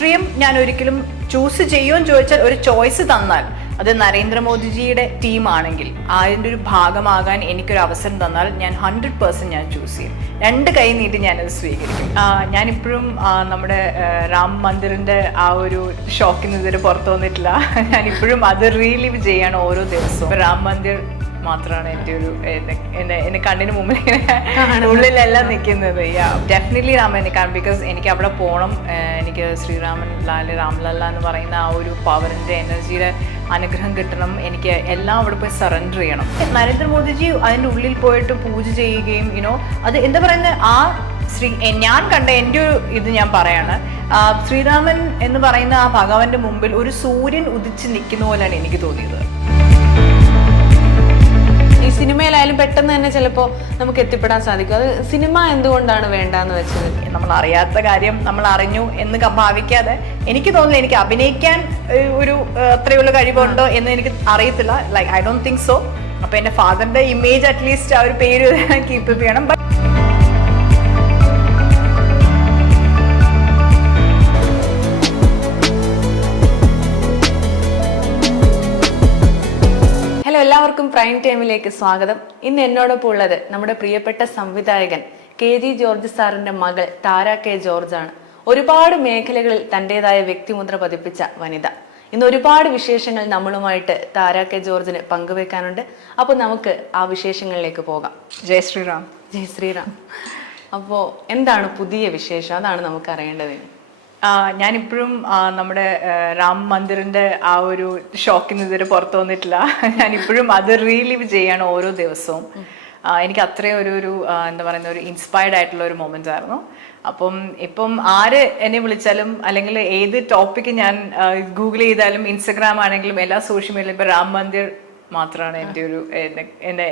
രാഷ്ട്രീയം ഞാൻ ഒരിക്കലും ചൂസ് ചെയ്യുമെന്ന് ചോദിച്ചാൽ ഒരു ചോയ്സ് തന്നാൽ അത് നരേന്ദ്രമോദിജിയുടെ ടീമാണെങ്കിൽ അതിൻ്റെ ഒരു ഭാഗമാകാൻ എനിക്കൊരു അവസരം തന്നാൽ ഞാൻ 100% ഞാൻ ചൂസ് ചെയ്യും. 2 കൈ നീട്ടി ഞാനത് സ്വീകരിക്കും. ഞാനിപ്പോഴും നമ്മുടെ രാം മന്ദിറിൻ്റെ ആ ഒരു ഷോക്കിൽ നിന്ന് ഇതുവരെ പുറത്തു വന്നിട്ടില്ല. ഞാനിപ്പോഴും അത് റീലിവ് ചെയ്യാണ് ഓരോ ദിവസവും. രാം മന്ദിർ മാത്രമാണ് എൻ്റെ ഒരു എന്നെ കണ്ണിന് മുമ്പിൽ ഇങ്ങനെ ഉള്ളിലെല്ലാം നിൽക്കുന്നത്. ഡെഫിനറ്റ്ലി രാമനെ കാണും. ബിക്കോസ് എനിക്ക് അവിടെ പോകണം. എനിക്ക് ശ്രീരാമൻ ലാല് രാംലല്ല എന്ന് പറയുന്ന ആ ഒരു പവറിൻ്റെ എനർജിയുടെ അനുഗ്രഹം കിട്ടണം. എനിക്ക് എല്ലാം അവിടെ പോയി സറണ്ടർ ചെയ്യണം. നരേന്ദ്രമോദിജി അതിൻ്റെ ഉള്ളിൽ പോയിട്ട് പൂജ ചെയ്യുകയും അത് എന്താ പറയുന്നത്, ആ ഞാൻ കണ്ട എൻ്റെ ഒരു ഇത് ഞാൻ പറയാണ്. ശ്രീരാമൻ എന്ന് പറയുന്ന ആ ഭഗവാന്റെ മുമ്പിൽ ഒരു സൂര്യൻ ഉദിച്ച് നിൽക്കുന്ന പോലെയാണ് എനിക്ക് തോന്നിയത്. ഈ സിനിമയിലായാലും പെട്ടെന്ന് തന്നെ ചിലപ്പോൾ നമുക്ക് എത്തിപ്പെടാൻ സാധിക്കും. അത് സിനിമ എന്തുകൊണ്ടാണ് വേണ്ടാന്ന് വെച്ചത്? നമ്മൾ അറിയാത്ത കാര്യം നമ്മൾ അറിഞ്ഞു എന്ന് ഭാവിക്കാതെ എനിക്ക് തോന്നുന്നു എനിക്ക് അഭിനയിക്കാൻ ഒരു അത്രയുള്ള കഴിവുണ്ടോ എന്ന് എനിക്ക് അറിയത്തില്ല. Like I don't think so. അപ്പൊ എന്റെ ഫാദറിന്റെ ഇമേജ് അറ്റ്ലീസ്റ്റ് ആ ഒരു പേര് കീപ്പ് ചെയ്യണം. ഹലോ, എല്ലാവർക്കും പ്രൈം ടൈമിലേക്ക് സ്വാഗതം. ഇന്ന് എന്നോടൊപ്പം ഉള്ളത് നമ്മുടെ പ്രിയപ്പെട്ട സംവിധായകൻ KG ജോർജ് സാറിന്റെ മകൾ താര K ജോർജ് ആണ്. ഒരുപാട് മേഖലകളിൽ തൻ്റെതായ വ്യക്തിമുദ്ര പതിപ്പിച്ച വനിത. ഇന്ന് ഒരുപാട് വിശേഷങ്ങൾ നമ്മളുമായിട്ട് താര K ജോർജിന് പങ്കുവെക്കാനുണ്ട്. അപ്പോൾ നമുക്ക് ആ വിശേഷങ്ങളിലേക്ക് പോകാം. ജയ് ശ്രീറാം. ജയ് ശ്രീറാം. അപ്പോൾ എന്താണ് പുതിയ വിശേഷം? അതാണ് നമുക്ക് അറിയേണ്ടത്. ഞാനിപ്പോഴും നമ്മുടെ രാം മന്ദിറിൻ്റെ ആ ഒരു ഷോക്കിൽ നിന്ന് ഇതുവരെ പുറത്തു വന്നിട്ടില്ല. ഞാനിപ്പോഴും അത് റീലിവ് ചെയ്യാണ് ഓരോ ദിവസവും. എനിക്ക് അത്രയും ഒരു എന്താ പറയുന്ന ഒരു ഇൻസ്പയർഡ് ആയിട്ടുള്ള ഒരു മൊമെന്റ് ആയിരുന്നു. ഇപ്പം ആര് എന്നെ വിളിച്ചാലും അല്ലെങ്കിൽ ഏത് ടോപ്പിക്ക് ഞാൻ ഗൂഗിൾ ചെയ്താലും ഇൻസ്റ്റഗ്രാം ആണെങ്കിലും എല്ലാ സോഷ്യൽ മീഡിയയിലും ഇപ്പം രാം മന്ദിർ മാത്രമാണ് എൻ്റെ ഒരു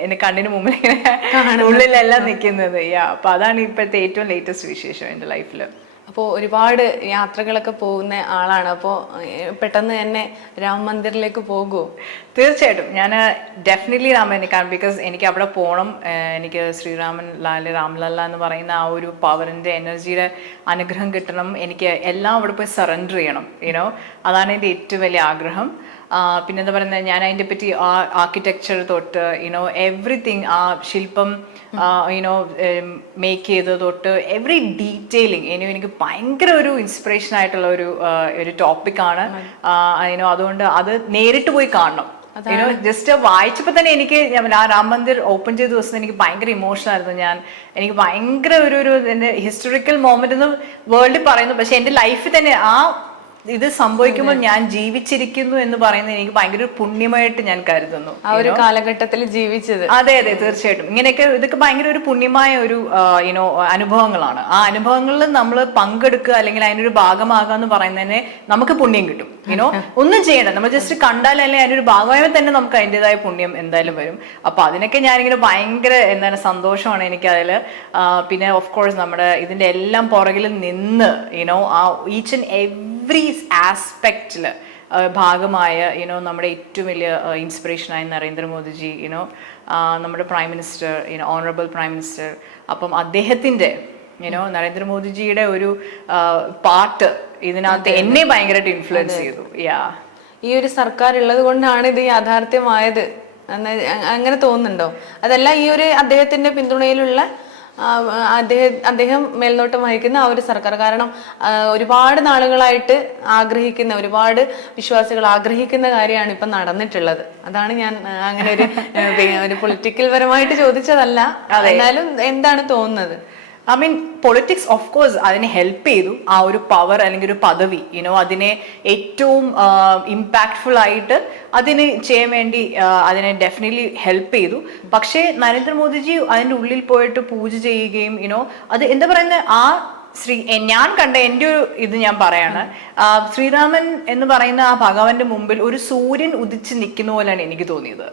എന്നെ കണ്ണിന് മുമ്പിൽ ഇങ്ങനെ ഉള്ളിലെല്ലാം നിൽക്കുന്നത്. അപ്പം അതാണ് ഇപ്പോഴത്തെ ഏറ്റവും ലേറ്റസ്റ്റ് വിശേഷം എൻ്റെ ലൈഫിൽ. അപ്പോൾ ഒരുപാട് യാത്രകളൊക്കെ പോകുന്ന ആളാണ്. അപ്പോൾ പെട്ടെന്ന് തന്നെ രാം മന്ദിറിലേക്ക് പോകുമോ? തീർച്ചയായിട്ടും ഞാൻ ഡെഫിനറ്റ്ലി രാമനെ കാണും. ബിക്കോസ് എനിക്ക് അവിടെ പോകണം. എനിക്ക് ശ്രീരാമൻ ലാല് രാംലല്ല എന്ന് പറയുന്ന ആ ഒരു പവറിൻ്റെ എനർജിയുടെ അനുഗ്രഹം കിട്ടണം. എനിക്ക് എല്ലാം അവിടെ പോയി സറണ്ടർ ചെയ്യണം. അതാണ് എൻ്റെ ഏറ്റവും വലിയ ആഗ്രഹം. പിന്നെന്താ പറയുന്നത്, ഞാൻ അതിൻ്റെ പറ്റി ആർക്കിടെക്ചർ തൊട്ട് എവറിത്തിങ്, ആ ശില്പം മേക്ക് ചെയ്തത് തൊട്ട് എവറി ഡീറ്റെയിലിംഗ് എനിക്ക് ഭയങ്കര ഒരു ഇൻസ്പിറേഷൻ ആയിട്ടുള്ള ഒരു ടോപ്പിക്കാണ്. അതുകൊണ്ട് അത് നേരിട്ട് പോയി കാണണം. ജസ്റ്റ് വായിച്ചപ്പോൾ തന്നെ എനിക്ക് ആ രാം മന്ദിർ ഓപ്പൺ ചെയ്ത ദിവസം എനിക്ക് ഭയങ്കര ഇമോഷണൽ ആയിരുന്നു. എനിക്ക് ഭയങ്കര ഒരു എൻ്റെ ഹിസ്റ്റോറിക്കൽ മൊമെന്റ് എന്ന് വേൾഡിൽ പറയുന്നു. പക്ഷെ എൻ്റെ ലൈഫിൽ തന്നെ ഇത് സംഭവിക്കുമ്പോൾ ഞാൻ ജീവിച്ചിരിക്കുന്നു എന്ന് പറയുന്നത് എനിക്ക് ഭയങ്കര ഒരു പുണ്യമായിട്ട് ഞാൻ കരുതുന്നു. ആ ഒരു കാലഘട്ടത്തിൽ ജീവിച്ചത്. അതെ, തീർച്ചയായിട്ടും. ഇതൊക്കെ ഭയങ്കര ഒരു പുണ്യമായ ഒരു അനുഭവങ്ങളാണ്. ആ അനുഭവങ്ങളിൽ നമ്മൾ പങ്കെടുക്കുക അല്ലെങ്കിൽ അതിനൊരു ഭാഗമാകുക എന്ന് പറയുന്നതിനെ നമുക്ക് പുണ്യം കിട്ടും. ഒന്നും ചെയ്യണ്ട, നമ്മൾ ജസ്റ്റ് കണ്ടാൽ അല്ലെങ്കിൽ അതിനൊരു ഭാഗമായാൽ തന്നെ നമുക്ക് അതിൻ്റെതായ പുണ്യം എന്തായാലും വരും. അപ്പൊ അതിനൊക്കെ ഞാനിങ്ങനെ ഭയങ്കര സന്തോഷമാണ് എനിക്കതിൽ. പിന്നെ ഓഫ് കോഴ്സ് നമ്മുടെ ഇതിന്റെ എല്ലാം പുറകിൽ നിന്ന് ആ ഈച്ച് ആൻഡ് എവറി ആസ്പെക്റ്റിൽ ഭാഗമായ നമ്മുടെ ഏറ്റവും വലിയ ഇൻസ്പിറേഷനായ നരേന്ദ്രമോദിജി, നമ്മുടെ prime minister, honourable prime minister. അപ്പം അദ്ദേഹത്തിൻ്റെ നരേന്ദ്രമോദിജിയുടെ ഒരു പാട്ട് ഇതിനകത്ത് എന്നെ ഭയങ്കരമായിട്ട് ഇൻഫ്ലുവൻസ് ചെയ്തു. ഈ ഒരു സർക്കാർ ഉള്ളത് കൊണ്ടാണ് ഇത് യാഥാർത്ഥ്യമായത് അങ്ങനെ തോന്നുന്നുണ്ടോ? അതല്ല, ഈ ഒരു അദ്ദേഹത്തിന്റെ പിന്തുണയിലുള്ള അദ്ദേഹം മേൽനോട്ടം വഹിക്കുന്ന ആ ഒരു സർക്കാർ. കാരണം ഒരുപാട് നാളുകളായിട്ട് ആഗ്രഹിക്കുന്ന, ഒരുപാട് വിശ്വാസികൾ ആഗ്രഹിക്കുന്ന കാര്യമാണ് ഇപ്പൊ നടന്നിട്ടുള്ളത്. അതാണ് ഞാൻ അങ്ങനെ ഒരു പൊളിറ്റിക്കൽ പരമായിട്ട് ചോദിച്ചതല്ല. എന്നാലും എന്താണ് തോന്നുന്നത്? പൊളിറ്റിക്സ് ഓഫ് കോഴ്സ് അതിനെ ഹെൽപ്പ് ചെയ്തു. ആ ഒരു പവർ അല്ലെങ്കിൽ ഒരു പദവി അതിനെ ഏറ്റവും ഇമ്പാക്ട്ഫുൾ ആയിട്ട് അതിന് ചെയ്യാൻ വേണ്ടി അതിനെ ഡെഫിനറ്റ്ലി ഹെൽപ്പ് ചെയ്തു. പക്ഷേ നരേന്ദ്രമോദിജി അതിൻ്റെ ഉള്ളിൽ പോയിട്ട് പൂജ ചെയ്യുകയും അത് എന്താ പറയുന്നത്, ഞാൻ കണ്ട എൻ്റെ ഒരു ഇത് ഞാൻ പറയാണ്. ശ്രീരാമൻ എന്ന് പറയുന്ന ആ ഭഗവാന്റെ മുമ്പിൽ ഒരു സൂര്യൻ ഉദിച്ച് നിൽക്കുന്ന പോലെയാണ് എനിക്ക് തോന്നിയത്.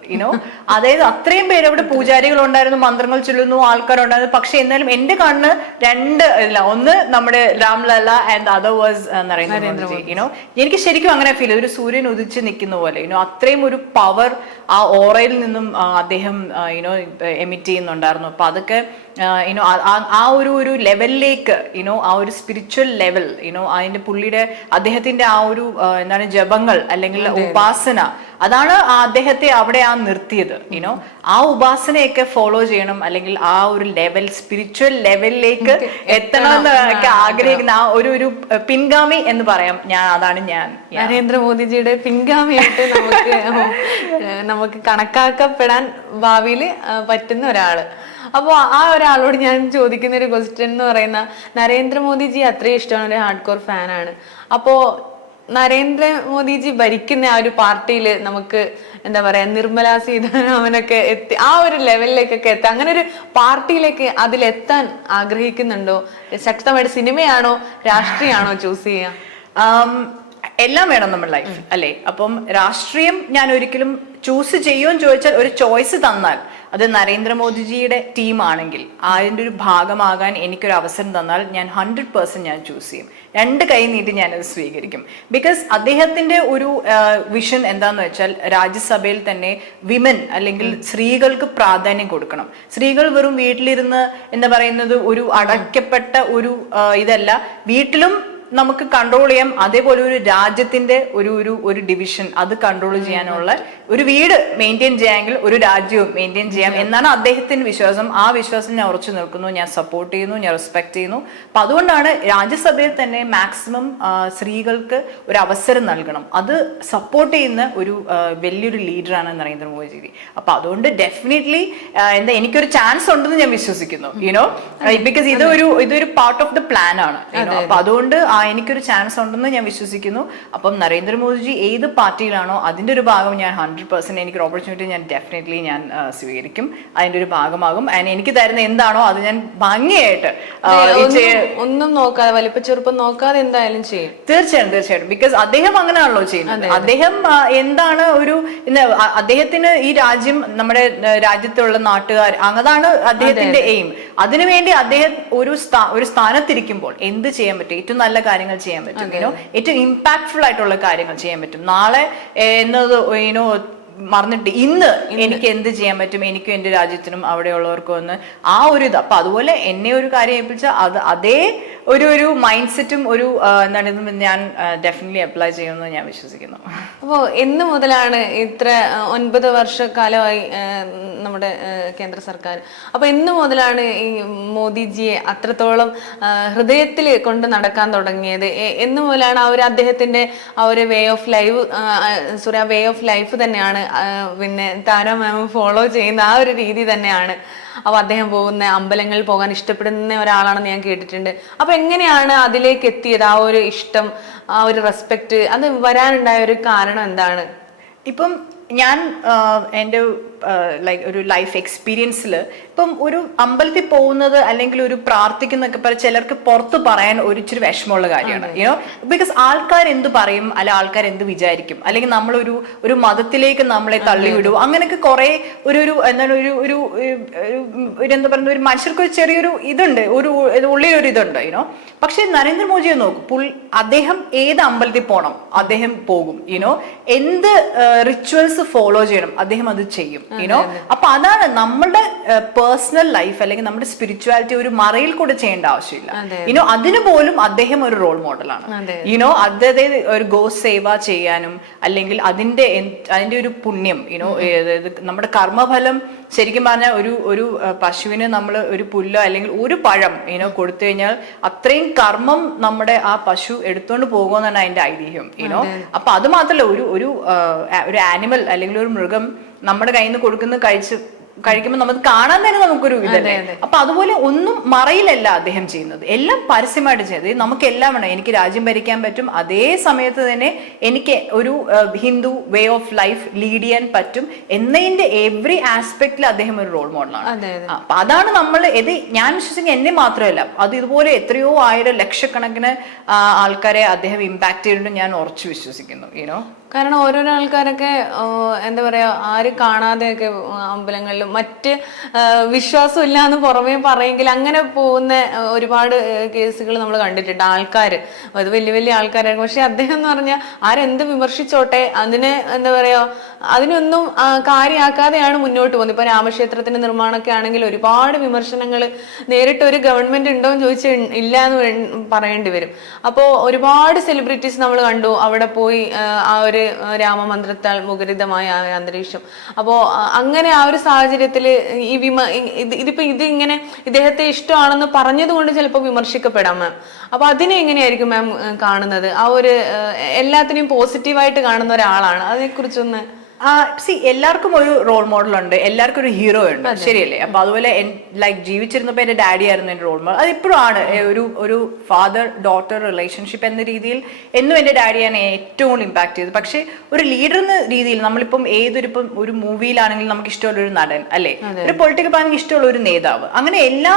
അതായത് അത്രയും പേര് അവിടെ പൂജാരികൾ ഉണ്ടായിരുന്നു, മന്ത്രങ്ങൾ ചൊല്ലുന്നു, ആൾക്കാരുണ്ടായിരുന്നു. പക്ഷെ എന്നാലും എൻ്റെ കണ്ണ് ഒന്ന് നമ്മുടെ Ramlalla and other was Narendra Modi. എനിക്ക് ശരിക്കും അങ്ങനെ ഫീൽ ചെയ്തു, ഒരു സൂര്യൻ ഉദിച്ച് നിൽക്കുന്ന പോലെ. അത്രയും ഒരു പവർ ആ ഓറയിൽ നിന്നും അദ്ദേഹം എമിറ്റ് ചെയ്യുന്നുണ്ടായിരുന്നു. അപ്പൊ അതൊക്കെ യുനോ ആ ഒരു ലെവലിലേക്ക് ആ ഒരു സ്പിരിച്വൽ ലെവൽ അതിന്റെ അദ്ദേഹത്തിന്റെ ആ ഒരു എന്താണ് ജപങ്ങൾ അല്ലെങ്കിൽ ഉപാസന, അതാണ് അദ്ദേഹത്തെ അവിടെ നിർത്തിയത്. ആ ഉപാസനയൊക്കെ ഫോളോ ചെയ്യണം, അല്ലെങ്കിൽ ആ ഒരു ലെവൽ സ്പിരിച്വൽ ലെവലിലേക്ക് എത്തണം എന്നൊക്കെ ആഗ്രഹിക്കുന്ന ആ ഒരു പിൻഗാമി എന്ന് പറയാം അതാണ് ഞാൻ. നരേന്ദ്രമോദിജിയുടെ പിൻഗാമിയായിട്ട് നമുക്ക് കണക്കാക്കപ്പെടാൻ ഭാവിയിൽ പറ്റുന്ന ഒരാള്. അപ്പോൾ ആ ഒരാളോട് ഞാൻ ചോദിക്കുന്ന ഒരു ക്വസ്റ്റ്യൻ എന്ന് പറയുന്ന, നരേന്ദ്രമോദിജി അത്രയും ഇഷ്ടമാണ്, ഒരു ഹാർഡ് കോർ ഫാനാണ്. അപ്പോൾ നരേന്ദ്രമോദിജി ഭരിക്കുന്ന ആ ഒരു പാർട്ടിയിൽ നമുക്ക് എന്താ പറയാ, നിർമ്മല സീതാരാമനൊക്കെ എത്തി ആ ഒരു ലെവലിലേക്കൊക്കെ എത്താം, അങ്ങനെ ഒരു പാർട്ടിയിലേക്ക് അതിലെത്താൻ ആഗ്രഹിക്കുന്നുണ്ടോ? ശക്തമായിട്ട് സിനിമയാണോ രാഷ്ട്രീയമാണോ ചൂസ് ചെയ്യുക? എല്ലാം വേണം നമ്മുടെ ലൈഫ് അല്ലേ. അപ്പം രാഷ്ട്രീയം ഞാൻ ഒരിക്കലും ചൂസ് ചെയ്യുമെന്ന് ചോദിച്ചാൽ, ഒരു ചോയ്സ് തന്നാൽ അത് നരേന്ദ്രമോദിജിയുടെ ടീമാണെങ്കിൽ അതിൻ്റെ ഒരു ഭാഗമാകാൻ എനിക്കൊരു അവസരം തന്നാൽ ഞാൻ 100% ഞാൻ ചൂസ് ചെയ്യും. 2 കൈ നീട്ടി ഞാനത് സ്വീകരിക്കും. ബിക്കോസ് അദ്ദേഹത്തിന്റെ ഒരു വിഷൻ എന്താന്ന് വെച്ചാൽ, രാജ്യസഭയിൽ തന്നെ വിമൻ അല്ലെങ്കിൽ സ്ത്രീകൾക്ക് പ്രാധാന്യം കൊടുക്കണം. സ്ത്രീകൾ വെറും വീട്ടിലിരുന്ന് എന്താ പറയുന്നത് ഒരു അടയ്ക്കപ്പെട്ട ഒരു ഇതല്ല, വീട്ടിലും നമുക്ക് കൺട്രോൾ ചെയ്യാം. അതേപോലെ ഒരു രാജ്യത്തിന്റെ ഒരു ഡിവിഷൻ അത് കൺട്രോൾ ചെയ്യാനുള്ള ഒരു വീട് മെയിൻറ്റെയിൻ ചെയ്യാമെങ്കിൽ ഒരു രാജ്യവും മെയിൻറ്റെയിൻ ചെയ്യാം എന്നാണ് അദ്ദേഹത്തിന്റെ വിശ്വാസം. ആ വിശ്വാസം ഞാൻ ഉറച്ചു നിൽക്കുന്നു, ഞാൻ സപ്പോർട്ട് ചെയ്യുന്നു, ഞാൻ റെസ്പെക്ട് ചെയ്യുന്നു. അപ്പൊ അതുകൊണ്ടാണ് രാജ്യസഭയിൽ തന്നെ മാക്സിമം സ്ത്രീകൾക്ക് ഒരു അവസരം നൽകണം. അത് സപ്പോർട്ട് ചെയ്യുന്ന ഒരു വലിയൊരു ലീഡറാണ് നരേന്ദ്രമോദിജി. അപ്പൊ അതുകൊണ്ട് ഡെഫിനറ്റ്ലി എനിക്കൊരു ചാൻസ് ഉണ്ടെന്ന് ഞാൻ വിശ്വസിക്കുന്നു. ബിക്കോസ് ഇതൊരു പാർട്ട് ഓഫ് ദ പ്ലാൻ ആണ്. അപ്പൊ അതുകൊണ്ട് എനിക്കൊരു ചാൻസ് ഉണ്ടെന്ന് ഞാൻ വിശ്വസിക്കുന്നു. അപ്പം നരേന്ദ്രമോദിജി ഏത് പാർട്ടിയിലാണോ അതിന്റെ ഒരു ഭാഗം ഞാൻ 100% എനിക്കൊരു ഓപ്പർച്യൂണിറ്റി ഞാൻ ഡെഫിനറ്റ്ലി ഞാൻ സ്വീകരിക്കും, അതിന്റെ ഒരു ഭാഗമാകും. ആൻഡ് എനിക്ക് തരുന്ന എന്താണോ അത് ഞാൻ ഭംഗിയായിട്ട് ഒന്നും നോക്കാതെ, വലിപ്പ ചെറുപ്പം നോക്കാതെ എന്തായാലും ചെയ്യും. തീർച്ചയായിട്ടും. ബിക്കോസ് അദ്ദേഹം അങ്ങനെയാണല്ലോ ചെയ്യുന്നത്. അദ്ദേഹം എന്താണ് അദ്ദേഹത്തിന് ഈ രാജ്യം, നമ്മുടെ രാജ്യത്തുള്ള നാട്ടുകാർ, അതാണ് അദ്ദേഹത്തിന്റെ എയിം. അതിനുവേണ്ടി അദ്ദേഹം ഒരു സ്ഥാനത്തിരിക്കുമ്പോൾ എന്ത് ചെയ്യാൻ പറ്റും, ഏറ്റവും നല്ല കാര്യങ്ങൾ ചെയ്യാൻ പറ്റും, ഏറ്റവും ഇമ്പാക്ട്ഫുൾ ആയിട്ടുള്ള കാര്യങ്ങൾ ചെയ്യാൻ പറ്റും. നാളെ എന്നത് മറന്നിട്ട് ഇന്ന് എനിക്ക് എന്ത് ചെയ്യാൻ പറ്റും, എനിക്കും എന്റെ രാജ്യത്തിനും അവിടെയുള്ളവർക്കും ഒന്ന് ആ ഒരു ഇത്. അപ്പൊ അതുപോലെ എന്നെ ഒരു കാര്യം ഏൽപ്പിച്ചാൽ അതേ ഒരു മൈൻഡ് സെറ്റും എന്താണ് ഇത് ഞാൻ ഡെഫിനറ്റ്ലി അപ്ലൈ ചെയ്യുമെന്ന് ഞാൻ വിശ്വസിക്കുന്നു. അപ്പോൾ എന്ന് മുതലാണ് ഇത്ര 9 വർഷക്കാലമായി നമ്മുടെ കേന്ദ്ര സർക്കാർ, അപ്പൊ എന്ന് മുതലാണ് ഈ മോദിജിയെ അത്രത്തോളം ഹൃദയത്തിൽ കൊണ്ട് നടക്കാൻ തുടങ്ങിയത്? എന്ന് മുതലാണ് അദ്ദേഹത്തിന്റെ ആ ഒരു വേ ഓഫ് ലൈഫ് തന്നെയാണ് പിന്നെ താര മാം ഫോളോ ചെയ്യുന്ന ആ ഒരു രീതി തന്നെയാണ്. അപ്പൊ അദ്ദേഹം പോകുന്ന അമ്പലങ്ങളിൽ പോകാൻ ഇഷ്ടപ്പെടുന്ന ഒരാളാണെന്ന് ഞാൻ കേട്ടിട്ടുണ്ട്. അപ്പൊ എങ്ങനെയാണ് അതിലേക്ക് എത്തിയത്? ആ ഒരു ഇഷ്ടം, ആ ഒരു റെസ്പെക്ട്, അത് വരാനുണ്ടായ ഒരു കാരണം എന്താണ്? ഇപ്പം ഞാൻ എൻ്റെ ഒരു ലൈഫ് എക്സ്പീരിയൻസിൽ ഇപ്പം ഒരു അമ്പലത്തിൽ പോകുന്നത് അല്ലെങ്കിൽ ഒരു പ്രാർത്ഥിക്കുന്നൊക്കെ പറയും ചിലർക്ക് പുറത്ത് പറയാൻ ഇച്ചിരി വിഷമമുള്ള കാര്യമാണ്. ബിക്കോസ് ആൾക്കാർ എന്ത് പറയും, അല്ല ആൾക്കാർ എന്ത് വിചാരിക്കും, അല്ലെങ്കിൽ നമ്മളൊരു മതത്തിലേക്ക് നമ്മളെ തള്ളിവിടും, അങ്ങനെയൊക്കെ കുറെ എന്താണ് എന്താ പറയുന്നത്, ഒരു മനുഷ്യർക്ക് ഒരു ചെറിയൊരു ഇതുണ്ട്, ഉള്ളിലൊരു ഇതുണ്ട്. പക്ഷെ നരേന്ദ്രമോദിയെ നോക്കും, അദ്ദേഹം ഏത് അമ്പലത്തിൽ പോകണം അദ്ദേഹം പോകും. എന്ത് റിച്വൽസ് ഫോളോ ചെയ്യണം അദ്ദേഹം അത് ചെയ്യും. അപ്പൊ അതാണ് നമ്മളുടെ പേഴ്സണൽ ലൈഫ് അല്ലെങ്കിൽ നമ്മുടെ സ്പിരിച്വാലിറ്റി ഒരു മറയിൽ കൂടെ ചെയ്യേണ്ട ആവശ്യമില്ല. അതിനു പോലും അദ്ദേഹം ഒരു റോൾ മോഡലാണ്. അതായത് ഒരു ഗോ സേവ ചെയ്യാനും അല്ലെങ്കിൽ അതിന്റെ ഒരു പുണ്യം നമ്മുടെ കർമ്മഫലം ശരിക്കും പറഞ്ഞാൽ ഒരു പശുവിന് നമ്മൾ ഒരു പുല്ലോ അല്ലെങ്കിൽ ഒരു പഴം കൊടുത്തു കഴിഞ്ഞാൽ അത്രയും കർമ്മം നമ്മുടെ ആ പശു എടുത്തോണ്ട് പോകുമെന്നാണ് അതിന്റെ ഐതിഹ്യം. അപ്പൊ അത് മാത്രല്ല, ഒരു ആനിമൽ അല്ലെങ്കിൽ ഒരു മൃഗം നമ്മുടെ കയ്യിൽ നിന്ന് കഴിക്കുമ്പോൾ നമുക്ക് കാണാൻ തന്നെ നമുക്കൊരു ഇതല്ലേ. അപ്പൊ അതുപോലെ ഒന്നും മറയിലല്ല അദ്ദേഹം ചെയ്യുന്നത്, എല്ലാം പരസ്യമായിട്ട് ചെയ്യുന്നത്. നമുക്ക് എല്ലാം വേണം, എനിക്ക് രാജ്യം ഭരിക്കാൻ പറ്റും, അതേ സമയത്ത് തന്നെ എനിക്ക് ഒരു Hindu way of life lead ചെയ്യാൻ പറ്റും എന്നതിന്റെ എവറി ആസ്പെക്റ്റിൽ അദ്ദേഹം ഒരു റോൾ മോഡലാണ്. അപ്പൊ അതാണ് ഞാൻ വിശ്വസിക്കുന്നത്. എന്നെ മാത്രമല്ല, അത് ഇതുപോലെ എത്രയോ 1000 ലക്ഷക്കണക്കിന് ആൾക്കാരെ അദ്ദേഹം ഇമ്പാക്ട് ചെയ്തിട്ടുണ്ട് ഞാൻ ഉറച്ചു വിശ്വസിക്കുന്നു. കാരണം ഓരോരോ ആൾക്കാരൊക്കെ എന്താ പറയാ, ആരും കാണാതെയൊക്കെ അമ്പലങ്ങളിൽ മറ്റ് വിശ്വാസം ഇല്ല എന്ന് പുറമേ പറയെങ്കിൽ അങ്ങനെ പോകുന്ന ഒരുപാട് കേസുകൾ നമ്മൾ കണ്ടിട്ടുണ്ട്. ആൾക്കാർ അത് വലിയ വലിയ ആൾക്കാരായിരുന്നു. പക്ഷെ അദ്ദേഹം എന്ന് പറഞ്ഞാൽ ആരെന്ത് വിമർശിച്ചോട്ടെ അതിനെ എന്താ പറയാ അതിനൊന്നും കാര്യമാക്കാതെയാണ് മുന്നോട്ട് പോകുന്നത്. ഇപ്പൊ രാമക്ഷേത്രത്തിന്റെ നിർമ്മാണമൊക്കെ ആണെങ്കിൽ ഒരുപാട് വിമർശനങ്ങൾ നേരിട്ട് ഒരു ഗവൺമെന്റ് ഉണ്ടോ എന്ന് ചോദിച്ചാൽ ഇല്ല എന്ന് പറയേണ്ടി വരും. അപ്പോൾ ഒരുപാട് സെലിബ്രിറ്റീസ് നമ്മൾ കണ്ടു അവിടെ പോയി ആ ഒരു രാമമന്ത്രത്താൽ മുഖരിതമായ ആ അന്തരീക്ഷം. അപ്പോൾ അങ്ങനെ ആ ഒരു സാഹചര്യത്തിൽ ഈ ഇതിങ്ങനെ ഇദ്ദേഹത്തെ ഇഷ്ടമാണെന്ന് പറഞ്ഞത് കൊണ്ട് ചിലപ്പോൾ വിമർശിക്കപ്പെടാം മാം. അപ്പൊ അതിനെ എങ്ങനെയായിരിക്കും മാം കാണുന്നത്? ആ ഒരു എല്ലാത്തിനെയും പോസിറ്റീവായിട്ട് കാണുന്ന ഒരാളാണ്, അതിനെക്കുറിച്ചൊന്ന്. എല്ലാവർക്കും ഒരു റോൾ മോഡൽ ഉണ്ട്, എല്ലാവർക്കും ഒരു ഹീറോ ഉണ്ട്, ശരിയല്ലേ? അപ്പൊ അതുപോലെ ലൈക്ക് ജീവിച്ചിരുന്നപ്പോ എന്റെ ഡാഡി ആയിരുന്നു എന്റെ റോൾ മോഡൽ. അതിപ്പോഴും ആണ്. ഒരു ഫാദർ ഡോട്ടർ റിലേഷൻഷിപ്പ് എന്ന രീതിയിൽ എന്നും എന്റെ ഡാഡിയാണ് ഏറ്റവും കൂടുതൽ ഇമ്പാക്ട് ചെയ്തത്. പക്ഷെ ഒരു ലീഡർ എന്ന രീതിയിൽ നമ്മളിപ്പം ഇപ്പം ഒരു മൂവിയിലാണെങ്കിൽ നമുക്ക് ഇഷ്ടമുള്ള ഒരു നടൻ, അല്ലെ, ഒരു പൊളിറ്റിക്കൽ പാർട്ടിക്ക് ഇഷ്ടമുള്ള ഒരു നേതാവ്, അങ്ങനെ എല്ലാ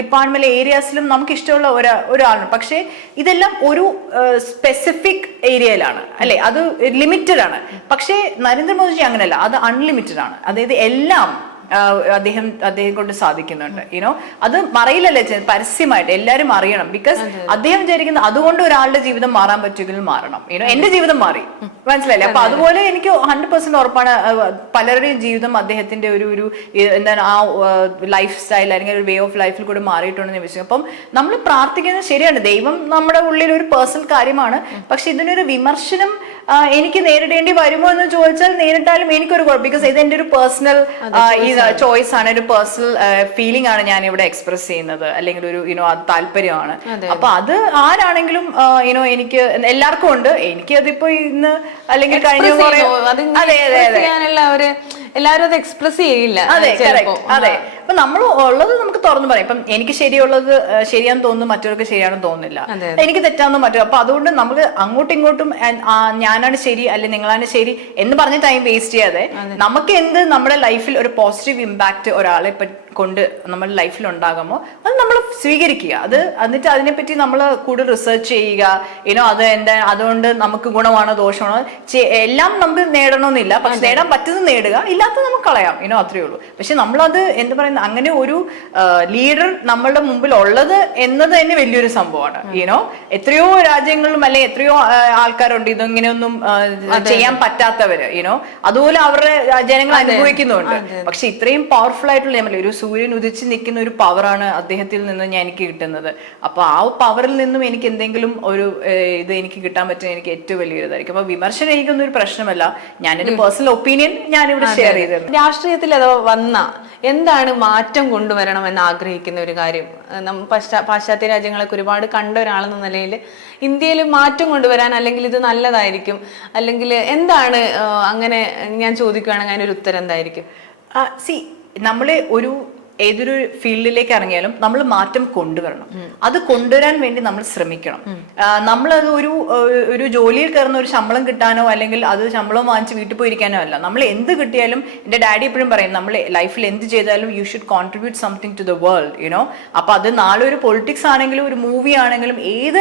ഡിപ്പാർട്ട്മെന്റ് ഏരിയാസിലും നമുക്ക് ഇഷ്ടമുള്ള ഒരാളാണ്. പക്ഷെ ഇതെല്ലാം ഒരു സ്പെസിഫിക് ഏരിയയിലാണ്, അല്ലെ, അത് ലിമിറ്റഡ് ആണ്. പക്ഷേ നരേന്ദ്രമോദിജി അങ്ങനെയല്ല, അത് അൺലിമിറ്റഡ് ആണ്. അതായത് എല്ലാം അദ്ദേഹം കൊണ്ട് സാധിക്കുന്നുണ്ട്. യുനോ, അത് പറയില്ലല്ലേ, പരസ്യമായിട്ട് എല്ലാവരും അറിയണം. ബിക്കോസ് അദ്ദേഹം വിചാരിക്കുന്നത് അതുകൊണ്ട് ഒരാളുടെ ജീവിതം മാറാൻ പറ്റുമെങ്കിൽ മാറണം. യുനോ, എന്റെ ജീവിതം മാറി, മനസ്സിലായില്ലേ? അപ്പൊ അതുപോലെ എനിക്ക് 100% ഉറപ്പാണ് പലരുടെയും ജീവിതം അദ്ദേഹത്തിന്റെ ഒരു എന്താണ് ആ ലൈഫ് സ്റ്റൈൽ അല്ലെങ്കിൽ ഒരു വേ ഓഫ് ലൈഫിൽ കൂടെ മാറിയിട്ടുണ്ടെന്ന് വിശ്വസിക്കും. അപ്പം നമ്മൾ പ്രാർത്ഥിക്കുന്നത് ശരിയാണ്, ദൈവം നമ്മുടെ ഉള്ളിൽ ഒരു പേഴ്സണൽ കാര്യമാണ്. പക്ഷെ ഇതിനൊരു വിമർശനം എനിക്ക് നേരിടേണ്ടി വരുമോ എന്ന് ചോദിച്ചാൽ നേരിട്ടാലും എനിക്കൊരു കുഴപ്പം. ബിക്കോസ് ഇത് എന്റെ ഒരു പേഴ്സണൽ ചോയ്സ് ആണ്, ഒരു പേഴ്സണൽ ഫീലിംഗ് ആണ് ഞാൻ ഇവിടെ എക്സ്പ്രസ് ചെയ്യുന്നത്, അല്ലെങ്കിൽ ഒരു അത് താല്പര്യമാണ്. അപ്പൊ അത് ആരാണെങ്കിലും എനിക്ക് എല്ലാവർക്കും ഉണ്ട്. എനിക്ക് അതിപ്പോ ഇന്ന് അല്ലെങ്കിൽ കഴിഞ്ഞ കുറെ എല്ലാവരും അത് എക്സ്പ്രസ് ചെയ്യില്ല. അതെ, അപ്പൊ നമ്മൾ ഉള്ളത് നമുക്ക് തുറന്നു പറയാം. ഇപ്പം എനിക്ക് ശരിയുള്ളത് ശരിയാന്ന് തോന്നുന്നു, മറ്റവർക്ക് ശരിയാണെന്ന് തോന്നുന്നില്ല, എനിക്ക് തെറ്റാന്ന് മറ്റോ. അപ്പൊ അതുകൊണ്ട് നമുക്ക് അങ്ങോട്ടും ഇങ്ങോട്ടും ഞാനാണ് ശരി അല്ലെങ്കിൽ നിങ്ങളാണ് ശരി എന്ന് പറഞ്ഞ് ടൈം വേസ്റ്റ് ചെയ്യാതെ നമുക്ക് എന്ത് നമ്മുടെ ലൈഫിൽ ഒരു പോസിറ്റീവ് ഇമ്പാക്ട് ഒരാളെ കൊണ്ട് നമ്മുടെ ലൈഫിൽ ഉണ്ടാകുമോ അത് നമ്മൾ സ്വീകരിക്കുക. അത് എന്നിട്ട് അതിനെപ്പറ്റി നമ്മൾ കൂടുതൽ റിസർച്ച് ചെയ്യുക. അത് എന്താ, അതുകൊണ്ട് നമുക്ക് ഗുണമാണോ ദോഷമാണോ എല്ലാം നമുക്ക് നേടണമെന്നില്ല. പക്ഷെ നേടാൻ പറ്റുന്നത് നേടുക, ഇല്ലാത്തത് നമുക്ക് കളയാം. അത്രയേ ഉള്ളൂ. പക്ഷെ നമ്മളത് എന്താ പറയുന്നത്, അങ്ങനെ ഒരു ലീഡർ നമ്മളുടെ മുമ്പിൽ ഉള്ളത് എന്നത് തന്നെ വലിയൊരു സംഭവമാണ്. എത്രയോ രാജ്യങ്ങളിലും അല്ലെങ്കിൽ എത്രയോ ആൾക്കാരുണ്ട് ഇതെങ്ങനെയൊന്നും ചെയ്യാൻ പറ്റാത്തവര്. അതുപോലെ അവരുടെ ജനങ്ങൾ അനുഭവിക്കുന്നുണ്ട്. പക്ഷെ ഇത്രയും പവർഫുൾ ആയിട്ടുള്ള ഒരു സൂര്യൻ ഉദിച്ച് നിൽക്കുന്ന ഒരു പവറാണ് അദ്ദേഹത്തിൽ നിന്ന് എനിക്ക് കിട്ടുന്നത്. അപ്പൊ ആ പവറിൽ നിന്നും എനിക്ക് എന്തെങ്കിലും ഒരു ഇത് എനിക്ക് കിട്ടാൻ പറ്റുന്ന എനിക്ക് ഏറ്റവും വലിയ ഇതായിരിക്കും. അപ്പൊ വിമർശനം എനിക്കൊന്നും ഒരു പ്രശ്നമല്ല. ഞാനൊരു പേഴ്സണൽ ഒപ്പീനിയൻ ഞാനിവിടെ ഷെയർ ചെയ്തത്. രാഷ്ട്രീയത്തിൽ അത് വന്ന എന്താണ് മാറ്റം കൊണ്ടുവരണം എന്ന് ആഗ്രഹിക്കുന്ന ഒരു കാര്യം? പാശ്ചാത്യ രാജ്യങ്ങളൊക്കെ ഒരുപാട് കണ്ട ഒരാളെന്ന നിലയിൽ ഇന്ത്യയിൽ മാറ്റം കൊണ്ടുവരാൻ, അല്ലെങ്കിൽ ഇത് നല്ലതായിരിക്കും, അല്ലെങ്കിൽ എന്താണ് അങ്ങനെ ഞാൻ ചോദിക്കുകയാണെങ്കിൽ അതിനൊരു ഉത്തരം എന്തായിരിക്കും? നമ്മളെ ഏതൊരു ഫീൽഡിലേക്ക് ഇറങ്ങിയാലും നമ്മൾ മാറ്റം കൊണ്ടുവരണം. അത് കൊണ്ടുവരാൻ വേണ്ടി നമ്മൾ ശ്രമിക്കണം. നമ്മളത് ഒരു ജോലിയിൽ കയറുന്ന ഒരു ശമ്പളം കിട്ടാനോ അല്ലെങ്കിൽ അത് ശമ്പളം വാങ്ങിച്ച് വീട്ടിൽ പോയിരിക്കാനോ അല്ല. നമ്മൾ എന്ത് കിട്ടിയാലും, എൻ്റെ ഡാഡി എപ്പോഴും പറയും, നമ്മൾ ലൈഫിൽ എന്ത് ചെയ്താലും you should contribute something to the world. അപ്പൊ അത് നാളെ ഒരു പൊളിറ്റിക്സ് ആണെങ്കിലും ഒരു മൂവി ആണെങ്കിലും ഏത്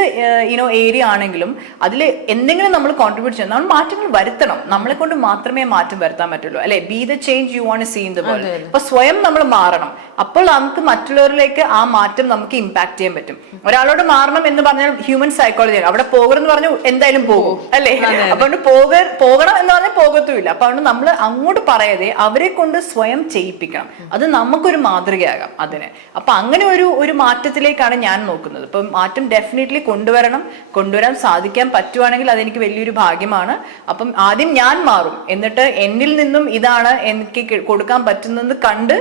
ഏരിയ ആണെങ്കിലും അതിൽ എന്തെങ്കിലും നമ്മൾ കോൺട്രിബ്യൂട്ട് ചെയ്യണം. നമ്മൾ മാറ്റങ്ങൾ വരുത്തണം. നമ്മളെ കൊണ്ട് മാത്രമേ മാറ്റം വരുത്താൻ പറ്റുള്ളൂ, അല്ലെ? Be the change you want to see in the world. അപ്പൊ സ്വയം നമ്മൾ മാറണം. അപ്പോൾ നമുക്ക് മറ്റുള്ളവരിലേക്ക് ആ മാറ്റം നമുക്ക് ഇമ്പാക്ട് ചെയ്യാൻ പറ്റും. ഒരാളോട് മാറണം എന്ന് പറഞ്ഞാൽ ഹ്യൂമൻ സൈക്കോളജി, അവിടെ പോകണമെന്ന് പറഞ്ഞു എന്തായാലും പോകും, അല്ലേ? അപ്പൊ പോകണം എന്ന് പറഞ്ഞാൽ പോകത്തുമില്ല. അപ്പൊ അതുകൊണ്ട് നമ്മൾ അങ്ങോട്ട് പറയാതെ അവരെ കൊണ്ട് സ്വയം ചെയ്യിപ്പിക്കണം. അത് നമുക്കൊരു മാതൃകയാകാം അതിന്. അപ്പൊ അങ്ങനെ ഒരു മാറ്റത്തിലേക്കാണ് ഞാൻ നോക്കുന്നത്. ഇപ്പൊ മാറ്റം ഡെഫിനറ്റ്ലി കൊണ്ടുവരാൻ സാധിക്കാൻ പറ്റുവാണെങ്കിൽ അതെനിക്ക് വലിയൊരു ഭാഗ്യമാണ്. അപ്പം ആദ്യം ഞാൻ മാറും, എന്നിട്ട് എന്നിൽ നിന്നും ഇതാണ് എനിക്ക് കൊടുക്കാൻ പറ്റുന്നത് കണ്ട്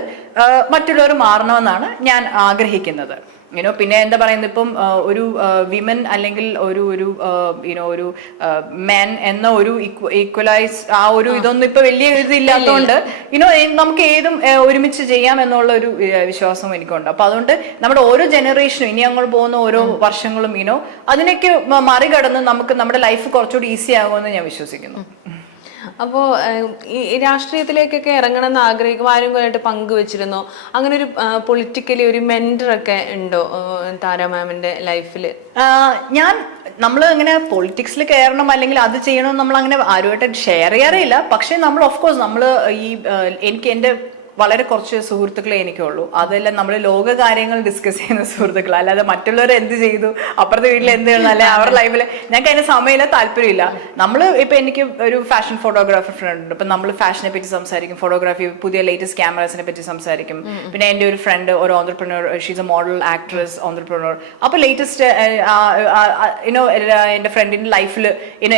മറ്റുള്ളവർ മാറണമെന്നാണ് ഞാൻ ആഗ്രഹിക്കുന്നത്. പിന്നെ എന്താ പറയുന്നത്, ഇപ്പം ഒരു വിമൻ അല്ലെങ്കിൽ ഒരു മാൻ എന്ന ഒരു ഈക്വലൈസ് ആ ഒരു ഇതൊന്നും ഇപ്പൊ വലിയ ഇതില്ലാത്തതുകൊണ്ട് നമുക്ക് ഏതും ഒരുമിച്ച് ചെയ്യാം എന്നുള്ള ഒരു വിശ്വാസം എനിക്കുണ്ട്. അപ്പൊ അതുകൊണ്ട് നമ്മുടെ ഓരോ ജനറേഷനും ഇനി അങ്ങോട്ട് പോകുന്ന ഓരോ വർഷങ്ങളും അതിനൊക്കെ മറികടന്ന് നമുക്ക് നമ്മുടെ ലൈഫ് കുറച്ചുകൂടി ഈസി ആകുമെന്ന് ഞാൻ വിശ്വസിക്കുന്നു. അപ്പോൾ ഈ രാഷ്ട്രീയത്തിലേക്കൊക്കെ ഇറങ്ങണമെന്ന് ആഗ്രഹിക്കും ആരും കുറേയായിട്ട് പങ്കുവെച്ചിരുന്നോ? അങ്ങനെ ഒരു പൊളിറ്റിക്കലി ഒരു മെന്ററൊക്കെ ഉണ്ടോ താര മാമിന്റെ ലൈഫിൽ? നമ്മൾ അങ്ങനെ പൊളിറ്റിക്സിൽ കയറണം അല്ലെങ്കിൽ അത് ചെയ്യണം നമ്മൾ അങ്ങനെ ആരുമായിട്ട് ഷെയർ ചെയ്യാറില്ല. പക്ഷെ നമ്മൾ ഓഫ് കോഴ്സ് എനിക്ക് എൻ്റെ വളരെ കുറച്ച് സുഹൃത്തുക്കളെ എനിക്കുള്ളൂ. അതെല്ലാം നമ്മൾ ലോക കാര്യങ്ങൾ ഡിസ്കസ് ചെയ്യുന്ന സുഹൃത്തുക്കൾ, അല്ലാതെ മറ്റുള്ളവർ എന്ത് ചെയ്തു, അപ്പുറത്തെ വീട്ടിൽ എന്ത് ചെയ്യണം, അല്ലെ അവരുടെ ലൈഫിൽ ഞങ്ങൾക്ക് അതിന് സമയമില്ല, താല്പര്യമില്ല. നമ്മൾ ഇപ്പൊ എനിക്ക് ഒരു ഫാഷൻ ഫോട്ടോഗ്രാഫർ ഫ്രണ്ട് ഉണ്ട്. ഇപ്പൊ നമ്മൾ ഫാഷനെ പറ്റി സംസാരിക്കും, ഫോട്ടോഗ്രാഫി, പുതിയ ലേറ്റസ്റ്റ് ക്യാമറാസിനെ പറ്റി സംസാരിക്കും. പിന്നെ എൻ്റെ ഒരു ഫ്രണ്ട് ഒരു entrepreneur, she's A model, actress, entrepreneur. അപ്പൊ ലേറ്റസ്റ്റ് യുനോ എൻ്റെ ഫ്രണ്ടിന്റെ ലൈഫിൽ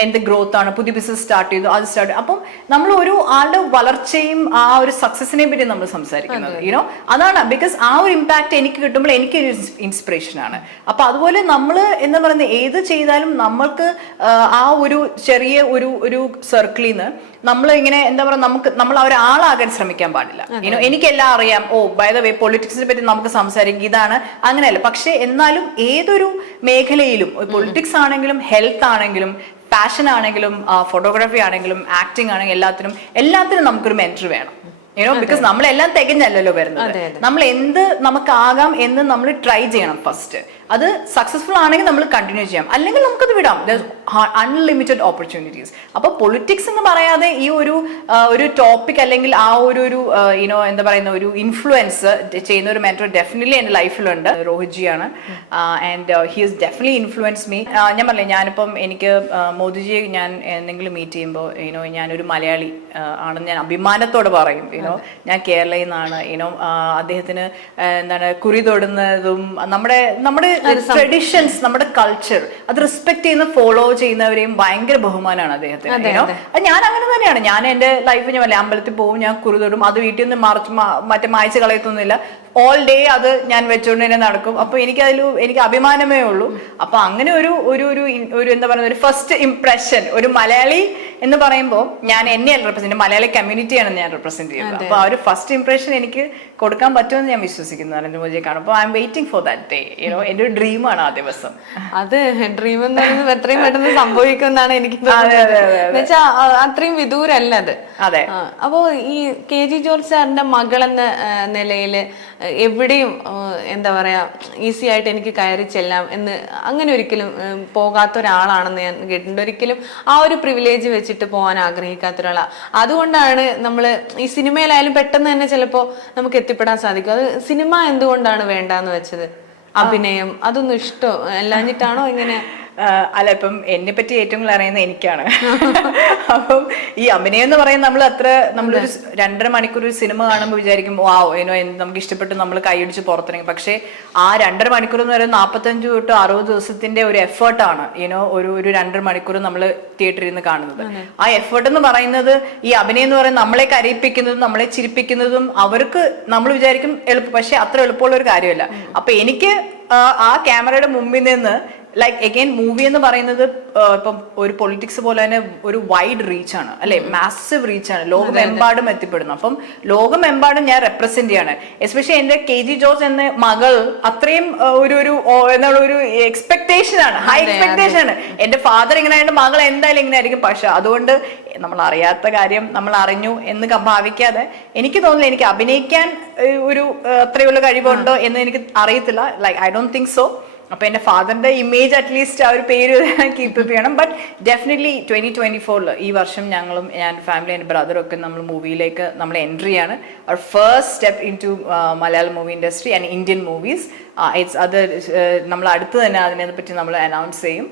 എന്ത് ഗ്രോത്ത് ആണ്, പുതിയ ബിസിനസ് സ്റ്റാർട്ട് ചെയ്തു, അത് സ്റ്റാർട്ട്. അപ്പം നമ്മൾ ഒരു ആളുടെ വളർച്ചയും ആ ഒരു സക്സസിനെ പറ്റി നമ്മൾ സംസാരിക്കുന്നത്, യുനോ അതാണ്. ബിക്കോസ് ആ ഒരു ഇമ്പാക്ട് എനിക്ക് കിട്ടുമ്പോൾ എനിക്കൊരു ഇൻസ്പിറേഷൻ ആണ്. അപ്പൊ അതുപോലെ നമ്മൾ എന്താ പറയുന്നത്, ഏത് ചെയ്താലും നമ്മൾക്ക് ആ ഒരു ചെറിയ ഒരു സർക്കിളിൽ നിന്ന് നമ്മൾ ഇങ്ങനെ എന്താ പറയുക, നമ്മൾ ഒരാളാകാൻ ശ്രമിക്കാൻ പാടില്ല. എനിക്കെല്ലാം അറിയാം, ഓ ബൈ ദ വേ പൊളിറ്റിക്സിനെ പറ്റി നമുക്ക് സംസാരിക്കും, ഇതാണ് അങ്ങനെയല്ല. പക്ഷെ എന്നാലും ഏതൊരു മേഖലയിലും, പൊളിറ്റിക്സ് ആണെങ്കിലും ഹെൽത്ത് ആണെങ്കിലും പാഷൻ ആണെങ്കിലും ഫോട്ടോഗ്രാഫി ആണെങ്കിലും ആക്ടിങ് ആണെങ്കിലും എല്ലാത്തിനും നമുക്കൊരു മെന്റർ വേണം. ബിക്കോസ് നമ്മളെല്ലാം തികഞ്ഞല്ലോ വരുന്നത്. നമ്മൾ എന്ത് നമുക്കാകാം എന്ന് നമ്മൾ ട്രൈ ചെയ്യണം ഫസ്റ്റ്. അത് സക്സസ്ഫുൾ ആണെങ്കിൽ നമ്മൾ കണ്ടിന്യൂ ചെയ്യാം, അല്ലെങ്കിൽ നമുക്കത് വിടാം. Unlimited opportunities. അപ്പൊ പൊളിറ്റിക്സ് എന്ന് പറയാതെ ഈ ഒരു ടോപ്പിക് അല്ലെങ്കിൽ ആ ഒരു എന്താ പറയുന്ന ഒരു ഇൻഫ്ലുവൻസ് ചെയ്യുന്ന ഒരു മെന്റർ ഡെഫിനറ്റ്ലി എൻ്റെ ലൈഫിലുണ്ട്. രോഹിത് ജിയാണ്. And he is definitely influence me. ഞാൻ പറഞ്ഞില്ലേ, ഞാനിപ്പം എനിക്ക് മോദിജിയെ ഞാൻ എന്തെങ്കിലും മീറ്റ് ചെയ്യുമ്പോൾ ഞാനൊരു മലയാളി ആണെന്ന് ഞാൻ അഭിമാനത്തോടെ പറയും. ഞാൻ കേരളയിൽ നിന്നാണ്. അദ്ദേഹത്തിന് എന്താണ് കുറി തൊടുന്നതും നമ്മുടെ ട്രഡീഷൻസ്, നമ്മുടെ കൾച്ചർ അത് റെസ്പെക്ട് ചെയ്യുന്ന ഫോളോ ചെയ്യുന്നവരെയും ഭയങ്കര ബഹുമാനമാണ് അദ്ദേഹത്തിന്. ഞാൻ അങ്ങനെ തന്നെയാണ്. ഞാൻ എൻ്റെ ലൈഫ് ഞാൻ അമ്പലത്തിൽ പോകും, ഞാൻ കുറി തൊടും, അത് വീട്ടിൽ നിന്ന് മറ്റേ മായ്ച്ച് കളയത്തൊന്നുമില്ല. ഓൾ ഡേ അത് ഞാൻ വെച്ചുകൊണ്ട് തന്നെ നടക്കും. അപ്പൊ എനിക്ക് അഭിമാനമേ ഉള്ളൂ. അപ്പൊ അങ്ങനെ ഒരു എന്താ പറയുക, ഒരു ഫസ്റ്റ് ഇംപ്രഷൻ ഒരു മലയാളി എന്ന് പറയുമ്പോൾ ഞാൻ എന്നെയല്ല റെപ്രസെന്റ്, മലയാളി കമ്മ്യൂണിറ്റിയാണ് ഞാൻ റെപ്രസെന്റ് ചെയ്യുന്നത്. അപ്പൊ ആ ഒരു ഫസ്റ്റ് ഇംപ്രഷൻ എനിക്ക് കൊടുക്കാൻ പറ്റുമെന്ന് ഞാൻ വിശ്വസിക്കുന്നു നരേന്ദ്രമോദിയെ കാണും. അപ്പൊ I M waiting for that day. എന്റെ ഒരു ഡ്രീമാണ് ആ ദിവസം. അത് ഡ്രീം എന്ന് പറയുന്നത് എത്രയും പെട്ടെന്ന് സംഭവിക്കുമെന്നാണ് എനിക്ക് തോന്നുന്നത്. അത്രയും വിദൂരല്ല അത്. അതെ. അപ്പോ ഈ KG ജോർജ് സാറിന്റെ മകൾ എന്ന നിലയില് എവിടെയും എന്താ പറയാ ഈസി ആയിട്ട് എനിക്ക് കയറി ചെല്ലാം എന്ന് അങ്ങനെ ഒരിക്കലും പോകാത്ത ഒരാളാണെന്ന് ഞാൻ കേട്ടിട്ടുണ്ട്. ഒരിക്കലും ആ ഒരു പ്രിവിലേജ് വെച്ചിട്ട് പോകാൻ ആഗ്രഹിക്കാത്ത ഒരാളാണ്. അതുകൊണ്ടാണ് നമ്മൾ ഈ സിനിമയിലായാലും പെട്ടെന്ന് തന്നെ ചിലപ്പോൾ നമുക്ക് എത്തിപ്പെടാൻ സാധിക്കും. അത് സിനിമ എന്തുകൊണ്ടാണ് വേണ്ടാന്ന് വെച്ചത്? അഭിനയം അതൊന്നും ഇഷ്ടം അല്ലാഞ്ഞിട്ടാണോ എങ്ങനെ? അല്ല, ഇപ്പം എന്നെ പറ്റി ഏറ്റവും കൂടുതൽ അറിയുന്നത് എനിക്കാണ്. അപ്പം ഈ അഭിനയം എന്ന് പറയുന്നത് നമ്മളൊരു 2.5 മണിക്കൂർ ഒരു സിനിമ കാണുമ്പോൾ വിചാരിക്കും വാവ് നമുക്ക് ഇഷ്ടപ്പെട്ട് നമ്മൾ കൈയടിച്ച് പുറത്തിറങ്ങി. പക്ഷെ ആ 2.5 മണിക്കൂർ എന്ന് പറയുന്നത് 45 തൊട്ട് 60 ദിവസത്തിന്റെ ഒരു എഫേർട്ടാണ്. ഒരു 2.5 മണിക്കൂർ നമ്മൾ തിയേറ്ററിൽ നിന്ന് കാണുന്നത്. ആ എഫേർട്ട് എന്ന് പറയുന്നത്, ഈ അഭിനയം എന്ന് പറയുന്നത് നമ്മളെ കരയിപ്പിക്കുന്നതും നമ്മളെ ചിരിപ്പിക്കുന്നതും അവർക്ക് നമ്മൾ വിചാരിക്കും എളുപ്പം, പക്ഷെ അത്ര എളുപ്പമുള്ള ഒരു കാര്യമല്ല. അപ്പൊ എനിക്ക് ആ ക്യാമറയുടെ മുമ്പിൽ നിന്ന് ലൈക്ക് അഗൈൻ മൂവി എന്ന് പറയുന്നത് ഇപ്പം ഒരു പൊളിറ്റിക്സ് പോലെ തന്നെ ഒരു വൈഡ് റീച്ച് ആണ്, അല്ലെ, മാസീവ് റീച്ച് ആണ്, ലോകമെമ്പാടും എത്തിപ്പെടുന്നു. അപ്പം ലോകമെമ്പാടും ഞാൻ റെപ്രസെന്റ് ചെയ്യാണ്. എസ്പെഷ്യലി എന്റെ KG ജോർജ് എന്ന മകൾ അത്രയും ഒരു എക്സ്പെക്ടേഷൻ ആണ്, ഹൈ എക്സ്പെക്ടേഷൻ ആണ്. എന്റെ ഫാദർ ഇങ്ങനെ ആയിട്ട് മകൾ എന്തായാലും ഇങ്ങനെ ആയിരിക്കും. പക്ഷെ അതുകൊണ്ട് നമ്മൾ അറിയാത്ത കാര്യം നമ്മൾ അറിഞ്ഞു എന്ന് ഭാവിക്കാതെ എനിക്ക് തോന്നുന്നില്ല എനിക്ക് അഭിനയിക്കാൻ ഒരു അത്രയുള്ള കഴിവുണ്ടോ എന്ന് എനിക്ക് അറിയത്തില്ല. Like I don't think so. അപ്പൊ എന്റെ ഫാദറിന്റെ ഇമേജ് അറ്റ്ലീസ്റ്റ് ആ ഒരു പേര് കീപ്പ് ചെയ്യണം. ബട്ട് ഡെഫിനറ്റ്ലി 2024 ഈ വർഷം ഞാൻ ഫാമിലി എൻ്റെ ബ്രദറും ഒക്കെ നമ്മൾ മൂവിയിലേക്ക് നമ്മൾ എൻട്രി ആണ്. അവർ first step into Malayalam movie industry and Indian movies. അത് നമ്മൾ അടുത്ത് തന്നെ അതിനെ പറ്റി നമ്മൾ അനൗൺസ് ചെയ്യും.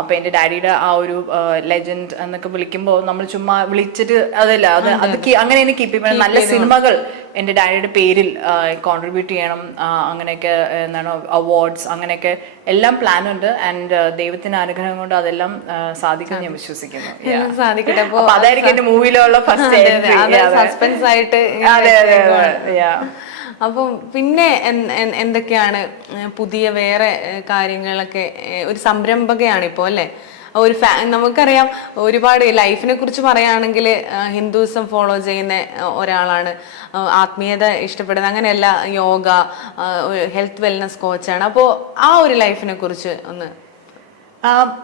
അപ്പൊ എൻ്റെ ഡാഡിയുടെ ആ ഒരു ലെജൻഡ് എന്നൊക്കെ വിളിക്കുമ്പോൾ നമ്മൾ ചുമ്മാ വിളിച്ചിട്ട് അതല്ല, അത് അങ്ങനെ തന്നെ കീപ്പ് ചെയ്യണം. നല്ല സിനിമകൾ എൻ്റെ ഡാഡിയുടെ പേരിൽ കോൺട്രിബ്യൂട്ട് ചെയ്യണം. അങ്ങനെയൊക്കെ എന്താണ് അവാർഡ്സ് അങ്ങനെയൊക്കെ എല്ലാം പ്ലാൻ ഉണ്ട്. ആൻഡ് ദൈവത്തിന്റെ അനുഗ്രഹം കൊണ്ട് അതെല്ലാം സാധിക്കും ഞാൻ വിശ്വസിക്കുന്നു. സാധിക്കട്ടെ. അപ്പൊ അതായിരിക്കും എന്റെ മൂവിയിലുള്ള ഫസ്റ്റ് സസ്പെൻസ് ആയിട്ട്. അപ്പം പിന്നെ എന്തൊക്കെയാണ് പുതിയ വേറെ കാര്യങ്ങളൊക്കെ? ഒരു സംരംഭകയാണ് ഇപ്പോൾ അല്ലേ? നമുക്കറിയാം ഒരുപാട് ലൈഫിനെ കുറിച്ച് പറയുകയാണെങ്കിൽ ഹിന്ദുയിസം ഫോളോ ചെയ്യുന്ന ഒരാളാണ്, ആത്മീയത ഇഷ്ടപ്പെടുന്ന, അങ്ങനെയല്ല, യോഗ, ഹെൽത്ത് വെൽനസ് കോച്ചാണ്. അപ്പോൾ ആ ഒരു ലൈഫിനെ കുറിച്ച് ഒന്ന്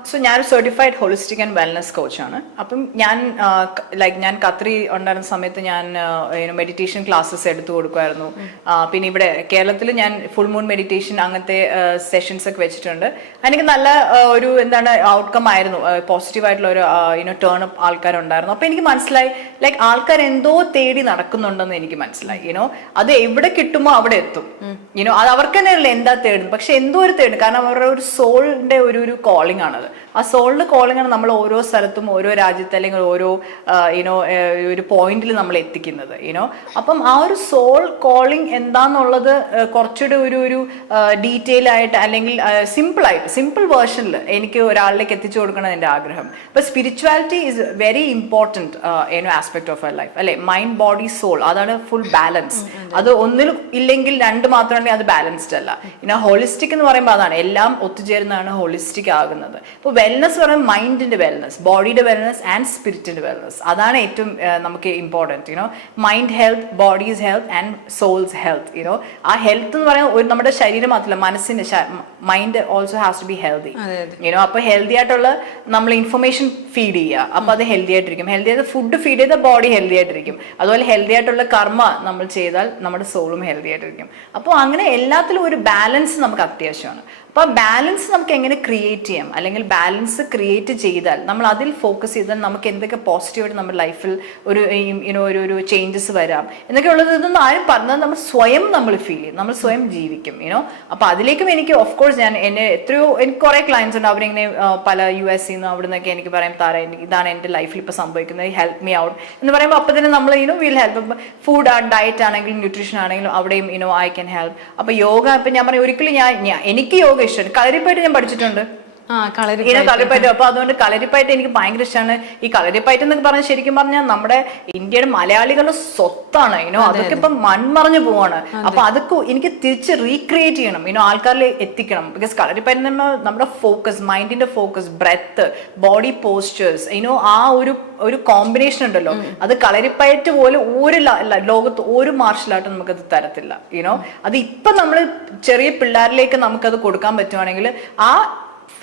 സോ ഞാനൊരു സർട്ടിഫൈഡ് ഹോളിസ്റ്റിക് ആൻഡ് വെൽനസ് കോച്ചാണ്. അപ്പം ഞാൻ ഖത്തറി ഉണ്ടായിരുന്ന സമയത്ത് ഞാൻ മെഡിറ്റേഷൻ ക്ലാസ്സസ് എടുത്തു കൊടുക്കുമായിരുന്നു. പിന്നെ ഇവിടെ കേരളത്തിൽ ഞാൻ ഫുൾ മൂൺ മെഡിറ്റേഷൻ അങ്ങനത്തെ സെഷൻസ് ഒക്കെ വെച്ചിട്ടുണ്ട്. എനിക്ക് നല്ല ഒരു എന്താണ് ഔട്ട്കം ആയിരുന്നു, പോസിറ്റീവായിട്ടുള്ള ഒരു ടേൺ അപ്പ് ആൾക്കാരുണ്ടായിരുന്നു. അപ്പം എനിക്ക് മനസ്സിലായി ആൾക്കാർ എന്തോ തേടി നടക്കുന്നുണ്ടെന്ന് എനിക്ക് മനസ്സിലായി. അത് എവിടെ കിട്ടുമോ അവിടെ എത്തും. അത് അവർക്ക് തന്നെയല്ല എന്താ തേടുന്നത്, പക്ഷെ എന്തോ ഒരു തേടും. കാരണം അവരുടെ ഒരു സോളിന്റെ ഒരു കോളിംഗ് ആണത്. ആ സോളിന്റെ കോളിംഗ് ആണ് നമ്മൾ ഓരോ സ്ഥലത്തും ഓരോ രാജ്യത്ത് അല്ലെങ്കിൽ ഓരോ ഒരു പോയിന്റിൽ നമ്മൾ എത്തിക്കുന്നത്. അപ്പം ആ ഒരു സോൾ കോളിംഗ് എന്താന്നുള്ളത് കുറച്ചുകൂടെ ഒരു ഡീറ്റെയിൽ ആയിട്ട് അല്ലെങ്കിൽ സിമ്പിൾ വേർഷനിൽ എനിക്ക് ഒരാളിലേക്ക് എത്തിച്ചു കൊടുക്കണം എൻ്റെ ആഗ്രഹം. അപ്പൊ spirituality is very important aspect of our life അല്ലെ. മൈൻഡ് ബോഡി സോൾ, അതാണ് ഫുൾ ബാലൻസ്. അത് ഒന്നിലും ഇല്ലെങ്കിൽ രണ്ട് മാത്രമാണെങ്കിൽ അത് ബാലൻസ്ഡ് അല്ല. ഹോളിസ്റ്റിക് എന്ന് പറയുമ്പോൾ അതാണ് എല്ലാം ഒത്തുചേരുന്നതാണ് ഹോളിസ്റ്റിക് ആകുന്നത്. ഇപ്പോൾ വെൽനസ് പറയുമ്പോൾ മൈൻഡിന്റെ വെൽനസ്, ബോഡിയുടെ വെൽനസ് ആൻഡ് സ്പിരിറ്റിന്റെ വെൽനസ്, അതാണ് ഏറ്റവും നമുക്ക് important. Mind health, body's health and soul's health. ആ ഹെൽത്ത് എന്ന് പറയുന്നത് നമ്മുടെ ശരീരം മാത്രമല്ല, മനസ്സിന്റെ mind also has to be healthy. അപ്പൊ ഹെൽത്തി ആയിട്ടുള്ള നമ്മൾ ഇൻഫർമേഷൻ ഫീഡ് ചെയ്യുക, അപ്പൊ അത് ഹെൽത്തി ആയിട്ടിരിക്കും. ഹെൽത്തി ആയിട്ട് ഫുഡ് ഫീഡ് ചെയ്താൽ ബോഡി ഹെൽത്തി ആയിട്ടിരിക്കും. അതുപോലെ ഹെൽത്തി ആയിട്ടുള്ള കർമ്മ നമ്മൾ ചെയ്താൽ നമ്മുടെ സോളും ഹെൽത്തി ആയിട്ടിരിക്കും. അപ്പോൾ അങ്ങനെ എല്ലാത്തിലും ഒരു ബാലൻസ് നമുക്ക് അത്യാവശ്യമാണ്. അപ്പോൾ ബാലൻസ് നമുക്ക് എങ്ങനെ ക്രിയേറ്റ് ചെയ്യാം, അല്ലെങ്കിൽ ബാലൻസ് ക്രിയേറ്റ് ചെയ്താൽ നമ്മൾ അതിൽ ഫോക്കസ് ചെയ്താൽ നമുക്ക് എന്തൊക്കെ പോസിറ്റീവായിട്ട് നമ്മുടെ ലൈഫിൽ ഒരു ചേഞ്ചസ് വരാം എന്നൊക്കെ ഉള്ളത്. ഇതൊന്നും ആരും പറഞ്ഞത് നമ്മൾ സ്വയം ഫീൽ ചെയ്യും, നമ്മൾ സ്വയം ജീവിക്കും. അപ്പോൾ അതിലേക്കും എനിക്ക് ഓഫ് കോഴ്സ് എനിക്ക് കുറേ ക്ലയൻസ് ഉണ്ട്. അവരിങ്ങനെ പല US അവിടെ നിന്നൊക്കെ എനിക്ക് പറയാം, ഇതാണ് എൻ്റെ ലൈഫിൽ ഇപ്പോൾ സംഭവിക്കുന്നത്, ഹെൽപ്പ് മീ ഔട്ട് എന്ന് പറയുമ്പോൾ അപ്പോൾ തന്നെ നമ്മൾ വിൽ ഹെൽപ്പ്. ഫുഡ് ഡയറ്റ് ആണെങ്കിലും ന്യൂട്രീഷൻ ആണെങ്കിലും അവിടെയും ഐ ക്യാൻ ഹെൽപ്പ്. അപ്പോൾ യോഗ ഇപ്പം ഞാൻ പറയും, ഒരിക്കലും എനിക്ക് യോഗ ഇഷ്ടമാണ്. കളരിപ്പയറ്റ് ഞാൻ പഠിച്ചിട്ടുണ്ട്. കളരിപ്പയറ്റ്. അപ്പൊ അതുകൊണ്ട് കളരിപ്പയറ്റ് എനിക്ക് ഭയങ്കര ഇഷ്ടമാണ്. ഈ കളരിപ്പയറ്റ് എന്നൊക്കെ പറഞ്ഞാൽ ശരിക്കും പറഞ്ഞാൽ നമ്മുടെ ഇന്ത്യയുടെ മലയാളികളുടെ സ്വത്താണ്. അതൊക്കെ ഇപ്പം മൺമറഞ്ഞു പോവാണ്. അപ്പൊ അതൊക്കെ എനിക്ക് തിരിച്ച് റീക്രിയേറ്റ് ചെയ്യണം, ആൾക്കാരിൽ എത്തിക്കണം. ബിക്കോസ് കളരിപ്പയറ്റ് നമ്മുടെ ഫോക്കസ്, മൈൻഡിന്റെ ഫോക്കസ്, ബ്രെത്ത്, ബോഡി പോസ്ചേഴ്സ്, ആ ഒരു കോമ്പിനേഷൻ ഉണ്ടല്ലോ, അത് കളരിപ്പയറ്റ് പോലെ ലോകത്ത് ഒരു മാർഷൽ ആർട്ടും നമുക്കത് തരത്തില്ല. അത് ഇപ്പൊ നമ്മൾ ചെറിയ പിള്ളേരിലേക്ക് നമുക്കത് കൊടുക്കാൻ പറ്റുവാണെങ്കിൽ ആ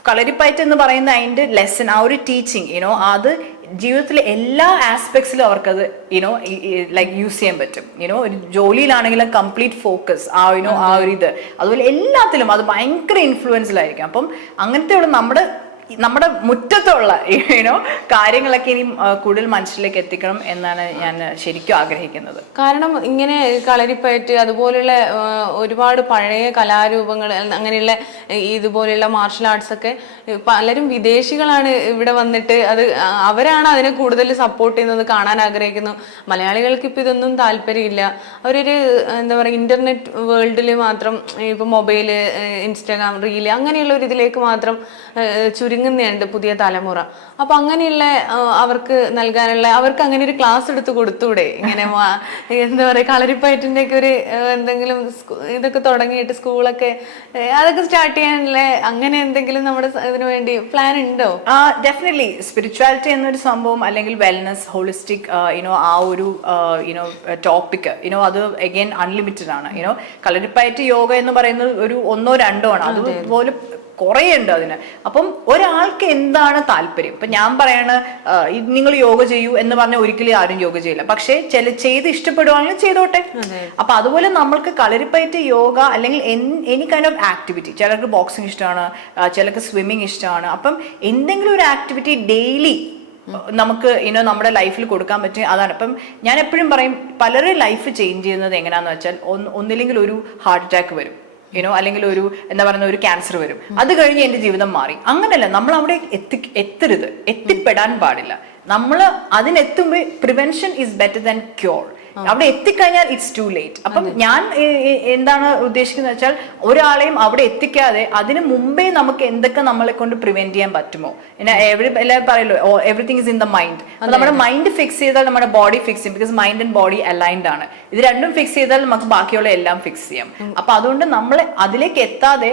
കളരിപ്പയറ്റ് എന്ന് പറയുന്ന അതിന്റെ ലെസൺ, ആ ഒരു ടീച്ചിങ് അത് ജീവിതത്തിലെ എല്ലാ ആസ്പെക്ട്സിലും അവർക്കത് യൂസ് ചെയ്യാൻ പറ്റും. ഒരു ജോലിയിലാണെങ്കിലും കംപ്ലീറ്റ് ഫോക്കസ് ആ ഒരു ഇത്, അതുപോലെ എല്ലാത്തിലും അത് ഭയങ്കര ഇൻഫ്ലുവൻസിലായിരിക്കും. അപ്പം അങ്ങനത്തെ ഉള്ള നമ്മുടെ മുറ്റത്തുള്ള കാര്യങ്ങളൊക്കെ ഇനി കൂടുതൽ മനുഷ്യരിലേക്ക് എത്തിക്കണം എന്നാണ് ഞാൻ ശരിക്കും ആഗ്രഹിക്കുന്നത്. കാരണം ഇങ്ങനെ കളരിപ്പയറ്റ് അതുപോലുള്ള ഒരുപാട് പഴയ കലാരൂപങ്ങൾ, അങ്ങനെയുള്ള ഇതുപോലെയുള്ള മാർഷൽ ആർട്സ് ഒക്കെ പലരും വിദേശികളാണ് ഇവിടെ വന്നിട്ട് അവരാണ് അതിനെ കൂടുതൽ സപ്പോർട്ട് ചെയ്യുന്നത്, കാണാൻ ആഗ്രഹിക്കുന്നു. മലയാളികൾക്ക് ഇപ്പം ഇതൊന്നും താല്പര്യമില്ല. അവരൊരു എന്താ പറയുക, ഇന്റർനെറ്റ് വേൾഡിൽ മാത്രം, ഇപ്പം മൊബൈല്, ഇൻസ്റ്റാഗ്രാം, റീല് അങ്ങനെയുള്ള ഒരു ഇതിലേക്ക് മാത്രം ചുരുങ്ങുന്നുണ്ട് പുതിയ തലമുറ. അപ്പൊ അങ്ങനെയുള്ള അവർക്ക് നൽകാനുള്ള, അവർക്ക് അങ്ങനെ ഒരു ക്ലാസ് എടുത്ത് കൊടുത്തൂടെ? ഇങ്ങനെ എന്താ പറയാ, കളരിപ്പയറ്റിന്റെ ഒക്കെ ഒരു എന്തെങ്കിലും ഇതൊക്കെ തുടങ്ങിയിട്ട് സ്കൂളൊക്കെ അതൊക്കെ സ്റ്റാർട്ട് ചെയ്യാനുള്ള അങ്ങനെ എന്തെങ്കിലും നമ്മുടെ ഇതിനു വേണ്ടി പ്ലാൻ ഉണ്ടോ? ഡെഫിനറ്റ്ലി. സ്പിരിച്വാലിറ്റി എന്നൊരു സംഭവം അല്ലെങ്കിൽ വെൽനസ്, ഹോളിസ്റ്റിക് ആ ഒരു ടോപ്പിക് അത് അഗൈൻ അൺലിമിറ്റഡ് ആണ്. കളരിപ്പയറ്റ് യോഗ എന്ന് പറയുന്നത് ഒരു 1 or 2 ആണ്. അതുപോലെ കുറേ ഉണ്ട് അതിന്. അപ്പം ഒരാൾക്ക് എന്താണ് താല്പര്യം, ഇപ്പൊ ഞാൻ പറയാണ് നിങ്ങൾ യോഗ ചെയ്യൂ എന്ന് പറഞ്ഞാൽ ഒരിക്കലും ആരും യോഗ ചെയ്യില്ല. പക്ഷെ ചെയ്ത് ഇഷ്ടപ്പെടുവാണെങ്കിൽ ചെയ്തോട്ടെ. അപ്പൊ അതുപോലെ നമ്മൾക്ക് കളരിപ്പയറ്റ് യോഗ അല്ലെങ്കിൽ എനി കൈൻഡ് ഓഫ് ആക്ടിവിറ്റി, ചിലർക്ക് ബോക്സിങ് ഇഷ്ടമാണ്, ചിലർക്ക് സ്വിമ്മിങ് ഇഷ്ടമാണ്. അപ്പം എന്തെങ്കിലും ഒരു ആക്ടിവിറ്റി ഡെയിലി നമുക്ക് നമ്മുടെ ലൈഫിൽ കൊടുക്കാൻ പറ്റും. അതാണ് ഇപ്പം ഞാൻ എപ്പോഴും പറയും, പലരുടെ ലൈഫ് ചേഞ്ച് ചെയ്യുന്നത് എങ്ങനെയാന്ന് വെച്ചാൽ, ഒന്നില്ലെങ്കിൽ ഒരു ഹാർട്ട് അറ്റാക്ക് വരും, അല്ലെങ്കിൽ ഒരു എന്താ പറയുന്ന ഒരു ക്യാൻസർ വരും, അത് കഴിഞ്ഞ് എൻ്റെ ജീവിതം മാറി. അങ്ങനെയല്ല, നമ്മൾ അവിടെ എത്തിപ്പെടാൻ പാടില്ല. നമ്മൾ അതിനെത്തുമ്പോൾ prevention is better than cure. അവിടെ എത്തിക്കഴിഞ്ഞാൽ ഇറ്റ്സ് ടു ലേറ്റ്. അപ്പം ഞാൻ എന്താണ് ഉദ്ദേശിക്കുന്നത് വെച്ചാൽ, ഒരാളെയും അവിടെ എത്തിക്കാതെ അതിന് മുമ്പേ നമുക്ക് എന്തൊക്കെ നമ്മളെ കൊണ്ട് പ്രിവെന്റ് ചെയ്യാൻ പറ്റുമോ. എല്ലാവരും പറയല്ലോ, everything is in the mind. നമ്മുടെ മൈൻഡ് ഫിക്സ് ചെയ്താൽ നമ്മുടെ ബോഡി ഫിക്സ് ചെയ്യും. Because mind and body aligned ആണ്. ഇത് രണ്ടും ഫിക്സ് ചെയ്താൽ നമുക്ക് ബാക്കിയുള്ള എല്ലാം ഫിക്സ് ചെയ്യാം. അപ്പൊ അതുകൊണ്ട് നമ്മൾ അതിലേക്ക് എത്താതെ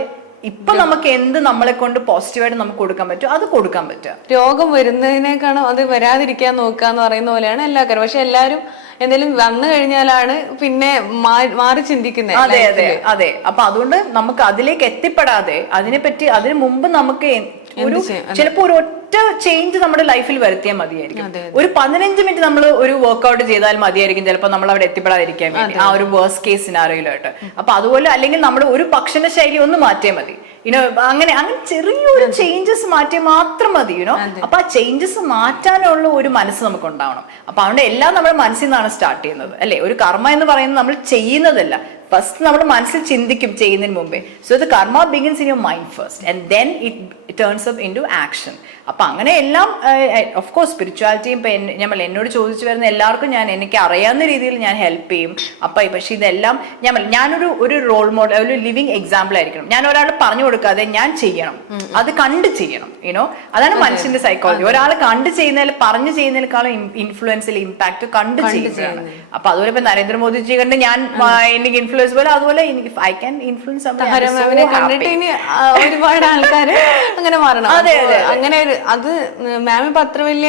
ഇപ്പൊ നമുക്ക് എന്ത് നമ്മളെ കൊണ്ട് പോസിറ്റീവായിട്ട് നമുക്ക് കൊടുക്കാൻ പറ്റും അത് കൊടുക്കാൻ പറ്റുക. രോഗം വരുന്നതിനേക്കാളും അത് വരാതിരിക്കാൻ നോക്കുക എന്ന് പറയുന്ന പോലെയാണ് എല്ലാ കാര്യം. പക്ഷെ എല്ലാവരും എന്തെങ്കിലും വന്നു കഴിഞ്ഞാലാണ് പിന്നെ മാറി ചിന്തിക്കുന്നത്. അതെ. അപ്പൊ അതുകൊണ്ട് നമുക്ക് അതിലേക്ക് എത്തിപ്പെടാതെ അതിനെപ്പറ്റി അതിനു മുമ്പ് നമുക്ക് ഒരു ചിലപ്പോ ഒരു ഒറ്റ ചേഞ്ച് നമ്മുടെ ലൈഫിൽ വരുത്തിയാൽ മതിയായിരിക്കും. ഒരു 15 മിനിറ്റ് നമ്മൾ ഒരു വർക്ക്ഔട്ട് ചെയ്താൽ മതിയായിരിക്കും ചിലപ്പോൾ നമ്മൾ അവിടെ എത്തിപ്പെടാതിരിക്കാൻ വേണ്ടി, ആ ഒരു വേഴ്സ്റ്റ് കേസ് സിനാറിയോയിലായിട്ട്. അപ്പൊ അതുപോലെ അല്ലെങ്കിൽ നമ്മുടെ ഒരു ഭക്ഷണ ശൈലി ഒന്ന് മാറ്റിയാൽ മതി, യുനോ. അങ്ങനെ ചെറിയൊരു ചേഞ്ചസ് മാറ്റിയാൽ മാത്രം മതി, യുനോ. അപ്പൊ ആ ചേഞ്ചസ് മാറ്റാനുള്ള ഒരു മനസ്സ് നമുക്ക് ഉണ്ടാവണം. അപ്പൊ അതുകൊണ്ട് എല്ലാം നമ്മുടെ മനസ്സിൽ നിന്നാണ് സ്റ്റാർട്ട് ചെയ്യുന്നത്, അല്ലെ? ഒരു കർമ്മ എന്ന് പറയുന്നത് നമ്മൾ ചെയ്യുന്നതല്ല, ഫസ്റ്റ് നമ്മുടെ മനസ്സിൽ ചിന്തിക്കും ചെയ്യുന്നതിന് മുമ്പേ. So the karma begins in your mind first and then it turns up into action. അപ്പൊ അങ്ങനെ എല്ലാം ഓഫ് കോഴ്സ് സ്പിരിച്വാലിറ്റിയും ഇപ്പൊ എന്നോട് ചോദിച്ചു വരുന്ന എല്ലാവർക്കും എനിക്ക് അറിയാവുന്ന രീതിയിൽ ഞാൻ ഹെൽപ്പ് ചെയ്യും. പക്ഷെ ഇതെല്ലാം ഞാനൊരു റോൾ മോഡൽ, ഒരു ലിവിങ് എക്സാമ്പിൾ ആയിരിക്കണം. ഞാൻ ഒരാൾ പറഞ്ഞു കൊടുക്കാതെ ഞാൻ ചെയ്യണം, അത് കണ്ട് ചെയ്യണം, യുനോ. അതാണ് മനുഷ്യന്റെ സൈക്കോളജി. ഒരാൾ കണ്ട് ചെയ്യുന്നതിൽ പറഞ്ഞു ചെയ്യുന്നതിനേക്കാളും ഇൻഫ്ലുവൻസിൽ ഇമ്പാക്ട് കണ്ട് ചെയ്യുന്നതാണ്. അപ്പൊ അതുപോലെ ഇപ്പൊ നരേന്ദ്രമോദിജി കണ്ട് ഞാൻ എനിക്ക് ഇൻഫ്ലുവൻസ് പോലെ, അതുപോലെ ഐ ക്യാൻ ഇൻഫ്ലുവൻസ് കണ്ടിട്ട് ഇനി ഒരുപാട് ആൾക്കാര് അങ്ങനെ മാറണം. അങ്ങനെ അത് മാം ഇപ്പൊ അത്ര വലിയ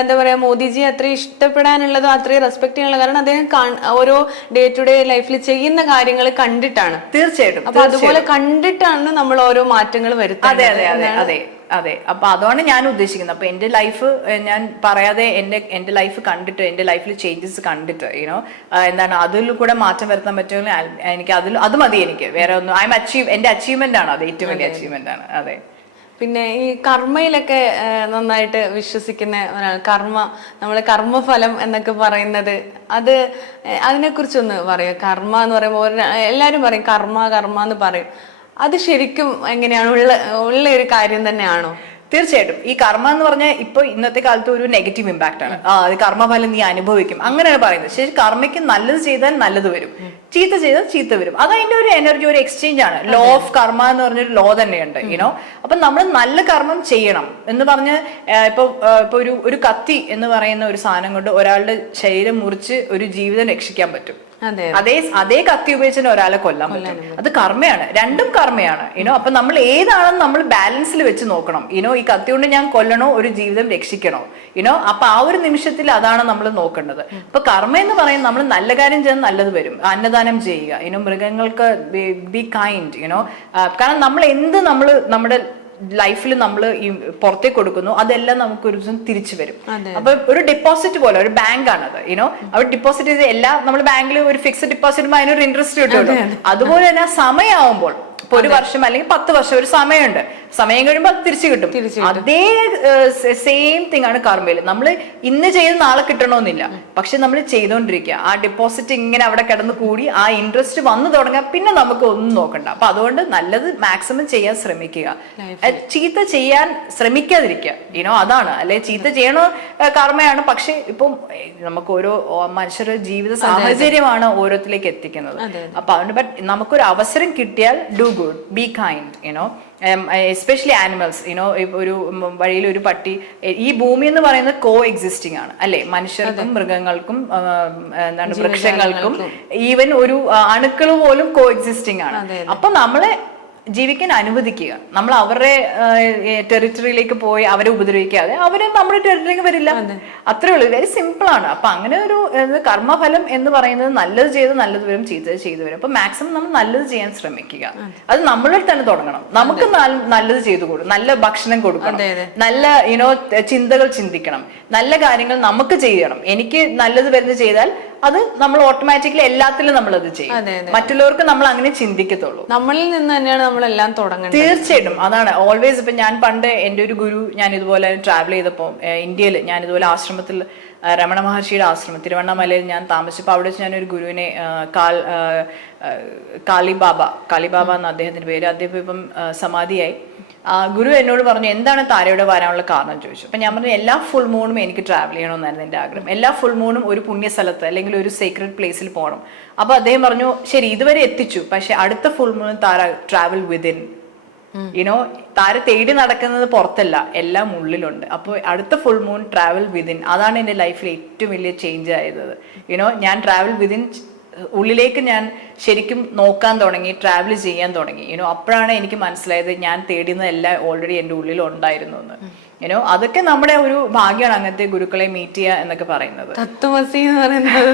എന്താ പറയാ, മോദിജി അത്ര ഇഷ്ടപ്പെടാനുള്ളതും അത്രയും റെസ്പെക്ട് ചെയ്യാനുള്ള കാരണം അദ്ദേഹം ഓരോ ഡേ ടു ഡേ ലൈഫിൽ ചെയ്യുന്ന കാര്യങ്ങൾ കണ്ടിട്ടാണ്. തീർച്ചയായിട്ടും. അപ്പൊ അതുപോലെ കണ്ടിട്ടാണ് നമ്മൾ ഓരോ മാറ്റങ്ങൾ വരുത്തുന്നത്. അതെ. അപ്പൊ അതാണ് ഞാൻ ഉദ്ദേശിക്കുന്നത്. അപ്പൊ എന്റെ ലൈഫ് ഞാൻ പറയാതെ എന്റെ ലൈഫ് കണ്ടിട്ട്, എന്റെ ലൈഫിൽ ചേഞ്ചസ് കണ്ടിട്ട്, യുനോ, എന്താണ് അതിൽ കൂടെ മാറ്റം വരുത്താൻ പറ്റുമെങ്കിൽ എനിക്ക് അത് മതി. എനിക്ക് വേറെ ഒന്നും എന്റെ അച്ചീവ്മെന്റ് ആണ്, അത് ഏറ്റവും വലിയ അച്ചീവ്മെന്റ് ആണ്. അതെ. പിന്നെ ഈ കർമ്മയിലൊക്കെ നന്നായിട്ട് വിശ്വസിക്കുന്ന ഒരാൾ, നമ്മള് കർമ്മഫലം എന്നൊക്കെ പറയുന്നത്, അതിനെ കുറിച്ചൊന്ന് പറയും. കർമ്മ എന്ന് പറയുമ്പോൾ എല്ലാരും പറയും കർമ്മ എന്ന് പറയും. അത് ശരിക്കും എങ്ങനെയാണ്, ഉള്ള ഒരു കാര്യം തന്നെയാണോ? തീർച്ചയായിട്ടും. ഈ കർമ്മ എന്ന് പറഞ്ഞാൽ ഇപ്പൊ ഇന്നത്തെ കാലത്ത് ഒരു നെഗറ്റീവ് ഇമ്പാക്ട് ആണ്. അത് കർമ്മഫലം നീ അനുഭവിക്കും, അങ്ങനെയാണ് പറയുന്നത്. ശരി, കർമ്മയ്ക്ക് നല്ലത് ചെയ്താൽ നല്ലത് വരും, ചീത്ത ചെയ്താൽ ചീത്ത വരും. അത് അതിന്റെ ഒരു എനർജി, ഒരു എക്സ്ചേഞ്ച് ആണ്. ലോ ഓഫ് കർമ്മ എന്ന് പറഞ്ഞൊരു ലോ തന്നെയുണ്ട്, യുനോ. അപ്പൊ നമ്മൾ നല്ല കർമ്മം ചെയ്യണം എന്ന് പറഞ്ഞ് ഇപ്പൊ ഒരു കത്തി എന്ന് പറയുന്ന ഒരു സാധനം കൊണ്ട് ഒരാളുടെ ശരീരം മുറിച്ച് ഒരു ജീവിതം രക്ഷിക്കാൻ പറ്റും. അതേ കത്തി ഉപയോഗിച്ചാൽ ഒരാളെ കൊല്ലാൻ പറ്റും. അത് കർമ്മയാണ്, രണ്ടും കർമ്മയാണ്, യുനോ. അപ്പൊ നമ്മൾ ഏതാണെന്ന് നമ്മൾ ബാലൻസിൽ വെച്ച് നോക്കണം, യുനോ. ഈ കത്തി കൊണ്ട് ഞാൻ കൊല്ലണോ ഒരു ജീവിതം രക്ഷിക്കണോ, യുനോ. അപ്പൊ ആ ഒരു നിമിഷത്തിൽ അതാണ് നമ്മൾ നോക്കേണ്ടത്. അപ്പൊ കർമ്മ എന്ന് പറയുന്നത് നമ്മൾ നല്ല കാര്യം ചെയ്താൽ നല്ലത് വരും. അന്നദാനം ചെയ്യുക, യുനോ. മൃഗങ്ങൾക്ക് ബി കൈൻഡ്, യുനോ. കാരണം നമ്മൾ നമ്മുടെ ലൈഫിൽ നമ്മൾ ഈ പുറത്തേക്ക് കൊടുക്കുന്നു, അതെല്ലാം നമുക്ക് ഒരു ദിവസം തിരിച്ചു വരും. അപ്പൊ ഒരു ഡെപ്പോസിറ്റ് പോലെ, ഒരു ബാങ്ക് ആണത്, യുനോ. അവർ ഡെപ്പോസിറ്റ് ചെയ്ത് എല്ലാം നമ്മൾ ബാങ്കിൽ ഒരു ഫിക്സഡ് ഡെപ്പോസിറ്റ് അതിനൊരു ഇൻട്രസ്റ്റ് കിട്ടുമല്ലോ. അതുപോലെ തന്നെ സമയമാവുമ്പോൾ ഇപ്പൊ 1 വർഷം അല്ലെങ്കിൽ 10 വർഷം ഒരു സമയമുണ്ട്, സമയം കഴിയുമ്പോൾ അത് തിരിച്ചു കിട്ടും. അതേ സെയിം തിങ് ആണ് കർമ്മയിൽ. നമ്മൾ ഇന്ന് ചെയ്ത് നാളെ കിട്ടണമെന്നില്ല, പക്ഷെ നമ്മൾ ചെയ്തോണ്ടിരിക്കുക. ആ ഡെപ്പോസിറ്റ് ഇങ്ങനെ അവിടെ കിടന്ന് കൂടി ആ ഇൻട്രസ്റ്റ് വന്നു തുടങ്ങാൻ പിന്നെ നമുക്ക് ഒന്നും നോക്കണ്ട. അപ്പൊ അതുകൊണ്ട് നല്ലത് മാക്സിമം ചെയ്യാൻ ശ്രമിക്കുക, ചീത്ത ചെയ്യാൻ ശ്രമിക്കാതിരിക്കുക, യുനോ. അതാണ്. അല്ലെ ചീത്ത ചെയ്യണോ കർമ്മയാണ്, പക്ഷെ ഇപ്പം നമുക്ക് ഓരോ മനുഷ്യരുടെ ജീവിത സാഹചര്യമാണ് ഓരോരുത്തരിലേക്ക് എത്തിക്കുന്നത്. അപ്പൊ അതുകൊണ്ട് നമുക്കൊരു അവസരം കിട്ടിയാൽ do good, be kind, you know. Especially animals, you know. ഒരു വഴിയിൽ ഒരു പട്ടി, ഈ ഭൂമി എന്ന് പറയുന്നത് കോ എക്സിസ്റ്റിംഗ് ആണ്, അല്ലെ? മനുഷ്യർക്കും മൃഗങ്ങൾക്കും എന്താണ് വൃക്ഷങ്ങൾക്കും ഈവൻ ഒരു അണുക്കൾ പോലും കോ എക്സിസ്റ്റിംഗ് ആണ്. അപ്പൊ നമ്മളെ ജീവിക്കാൻ അനുവദിക്കുക. നമ്മൾ അവരുടെ ടെറിട്ടറിയിലേക്ക് പോയി അവരെ ഉപദ്രവിക്കാതെ അവരെ നമ്മുടെ ടെറിട്ടറിയിലേക്ക് വരില്ല. അത്രേ ഉള്ളൂ. വെരി സിമ്പിൾ ആണ്. അപ്പൊ അങ്ങനെ ഒരു കർമ്മഫലം എന്ന് പറയുന്നത് നല്ലത് ചെയ്ത് നല്ലത് വരും, ചീത്തത് ചെയ്തു വരും. അപ്പൊ മാക്സിമം നമ്മൾ നല്ലത് ചെയ്യാൻ ശ്രമിക്കുക. അത് നമ്മളിൽ തന്നെ തുടങ്ങണം. നമുക്ക് നല്ലത് ചെയ്തു കൊടുക്കും, നല്ല ഭക്ഷണം കൊടുക്കണം, നല്ല യുനോ ചിന്തകൾ ചിന്തിക്കണം, നല്ല കാര്യങ്ങൾ നമുക്ക് ചെയ്യണം. എനിക്ക് നല്ലത് വരുന്നത് ചെയ്താൽ അത് നമ്മൾ ഓട്ടോമാറ്റിക്കലി എല്ലാത്തിലും നമ്മൾ അത് ചെയ്യും. മറ്റുള്ളവർക്ക് നമ്മൾ അങ്ങനെ ചിന്തിക്കത്തുള്ളൂ. നമ്മളിൽ നിന്ന് തന്നെയാണ് നമ്മളെല്ലാം തുടങ്ങുന്നത്. തീർച്ചയായിട്ടും. അതാണ് ഓൾവേസ്. ഇപ്പൊ ഞാൻ പണ്ട് എൻ്റെ ഒരു ഗുരു, ഞാൻ ഇതുപോലെ ട്രാവൽ ചെയ്തപ്പോൾ ഇന്ത്യയിൽ, ഞാൻ ഇതുപോലെ ആശ്രമത്തിൽ, രമണ മഹർഷിയുടെ ആശ്രമം തിരുവണ്ണാമലയിൽ ഞാൻ താമസിച്ചപ്പോൾ അവിടെ വെച്ച് ഞാനൊരു ഗുരുവിനെ കാളിബാബ എന്ന അദ്ദേഹത്തിന്റെ പേര്, അദ്ദേഹം ഇപ്പം സമാധിയായി. ഗുരു എന്നോട് പറഞ്ഞു എന്താണ് താരയുടെ വരാനുള്ള കാരണം ചോദിച്ചു. അപ്പൊ ഞാൻ പറഞ്ഞു എല്ലാ ഫുൾ മൂണും എനിക്ക് ട്രാവൽ ചെയ്യണമെന്നായിരുന്നു എൻ്റെ ആഗ്രഹം. എല്ലാ ഫുൾ മൂണും ഒരു പുണ്യസ്ഥലത്ത് അല്ലെങ്കിൽ ഒരു സീക്രട്ട് പ്ലേസിൽ പോകണം. അപ്പൊ അദ്ദേഹം പറഞ്ഞു ശരി, ഇതുവരെ എത്തിച്ചു, പക്ഷെ അടുത്ത ഫുൾ മൂൺ താര ട്രാവൽ വിതിൻ, യുനോ. താര തേടി നടക്കുന്നത് പുറത്തല്ല, എല്ലാം ഉള്ളിലുണ്ട്. അപ്പോൾ അടുത്ത ഫുൾ മൂൺ ട്രാവൽ വിതിൻ. അതാണ് എൻ്റെ ലൈഫിൽ ഏറ്റവും വലിയ ചേഞ്ച് ആയത്, യുനോ. ഞാൻ ട്രാവൽ വിതിൻ, ഉള്ളിലേക്ക് ഞാൻ ശരിക്കും നോക്കാൻ തുടങ്ങി, ട്രാവൽ ചെയ്യാൻ തുടങ്ങി, യുനോ. അപ്പോഴാണ് എനിക്ക് മനസ്സിലായത് ഞാൻ തേടുന്നതെല്ലാം ഓൾറെഡി എൻ്റെ ഉള്ളിൽ ഉണ്ടായിരുന്നു എന്ന്, യുനോ അതൊക്കെ നമ്മുടെ ഒരു ഭാഗ്യമാണ് അങ്ങനത്തെ ഗുരുക്കളെ മീറ്റ് ചെയ്യുക എന്നൊക്കെ പറയുന്നത്. തത്വമസി എന്ന് പറയുന്നത്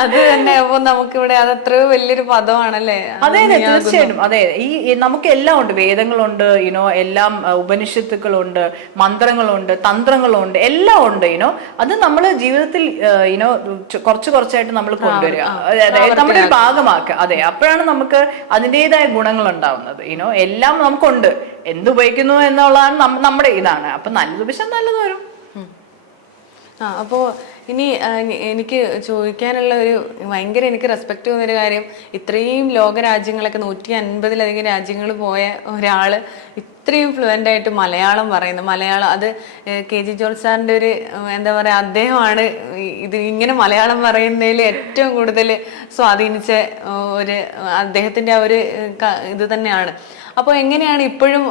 അത് തന്നെ. അപ്പൊ നമുക്കിവിടെ അത് അത്രയോ വലിയൊരു പദമാണല്ലേ. അതെ അതെ തീർച്ചയായിട്ടും. അതെ ഈ നമുക്ക് എല്ലാം ഉണ്ട്, വേദങ്ങളുണ്ട്, യുനോ എല്ലാം ഉപനിഷത്തുക്കളുണ്ട്, മന്ത്രങ്ങളുണ്ട്, തന്ത്രങ്ങളുണ്ട്, എല്ലാം ഉണ്ട്. യുനോ അത് നമ്മൾ ജീവിതത്തിൽ യുനോ കുറച്ചായിട്ട് നമ്മൾ കൊണ്ടുവരിക, നമ്മുടെ ഒരു ഭാഗമാക്കുക. അതെ, അപ്പോഴാണ് നമുക്ക് അതിൻ്റെതായ ഗുണങ്ങൾ ഉണ്ടാവുന്നത്. യുനോ എല്ലാം നമുക്കുണ്ട്, എന്തുപയോഗിക്കുന്നു എന്നുള്ളതാണ് നമ്മുടെ ഇതാണ്. അപ്പൊ നല്ലത് പക്ഷെ നല്ലത് വരും. അപ്പോൾ ഇനി എനിക്ക് ചോദിക്കാനുള്ള ഒരു ഭയങ്കര എനിക്ക് റെസ്പെക്ട് തോന്നിയൊരു കാര്യം, ഇത്രയും ലോകരാജ്യങ്ങളൊക്കെ 150-ലധികം രാജ്യങ്ങൾ പോയ ഒരാള് ഇത്രയും ഫ്ലുവൻ്റ് ആയിട്ട് മലയാളം പറയുന്നത്. മലയാളം അത് KG ജോർജ് സാറിൻ്റെ ഒരു എന്താ പറയുക, അദ്ദേഹമാണ് ഇത് ഇങ്ങനെ മലയാളം പറയുന്നതിൽ ഏറ്റവും കൂടുതൽ സ്വാധീനിച്ച ഒരു അദ്ദേഹത്തിൻ്റെ ആ ഒരു ഇത് തന്നെയാണ്. അപ്പോൾ എങ്ങനെയാണ് ഇപ്പോഴും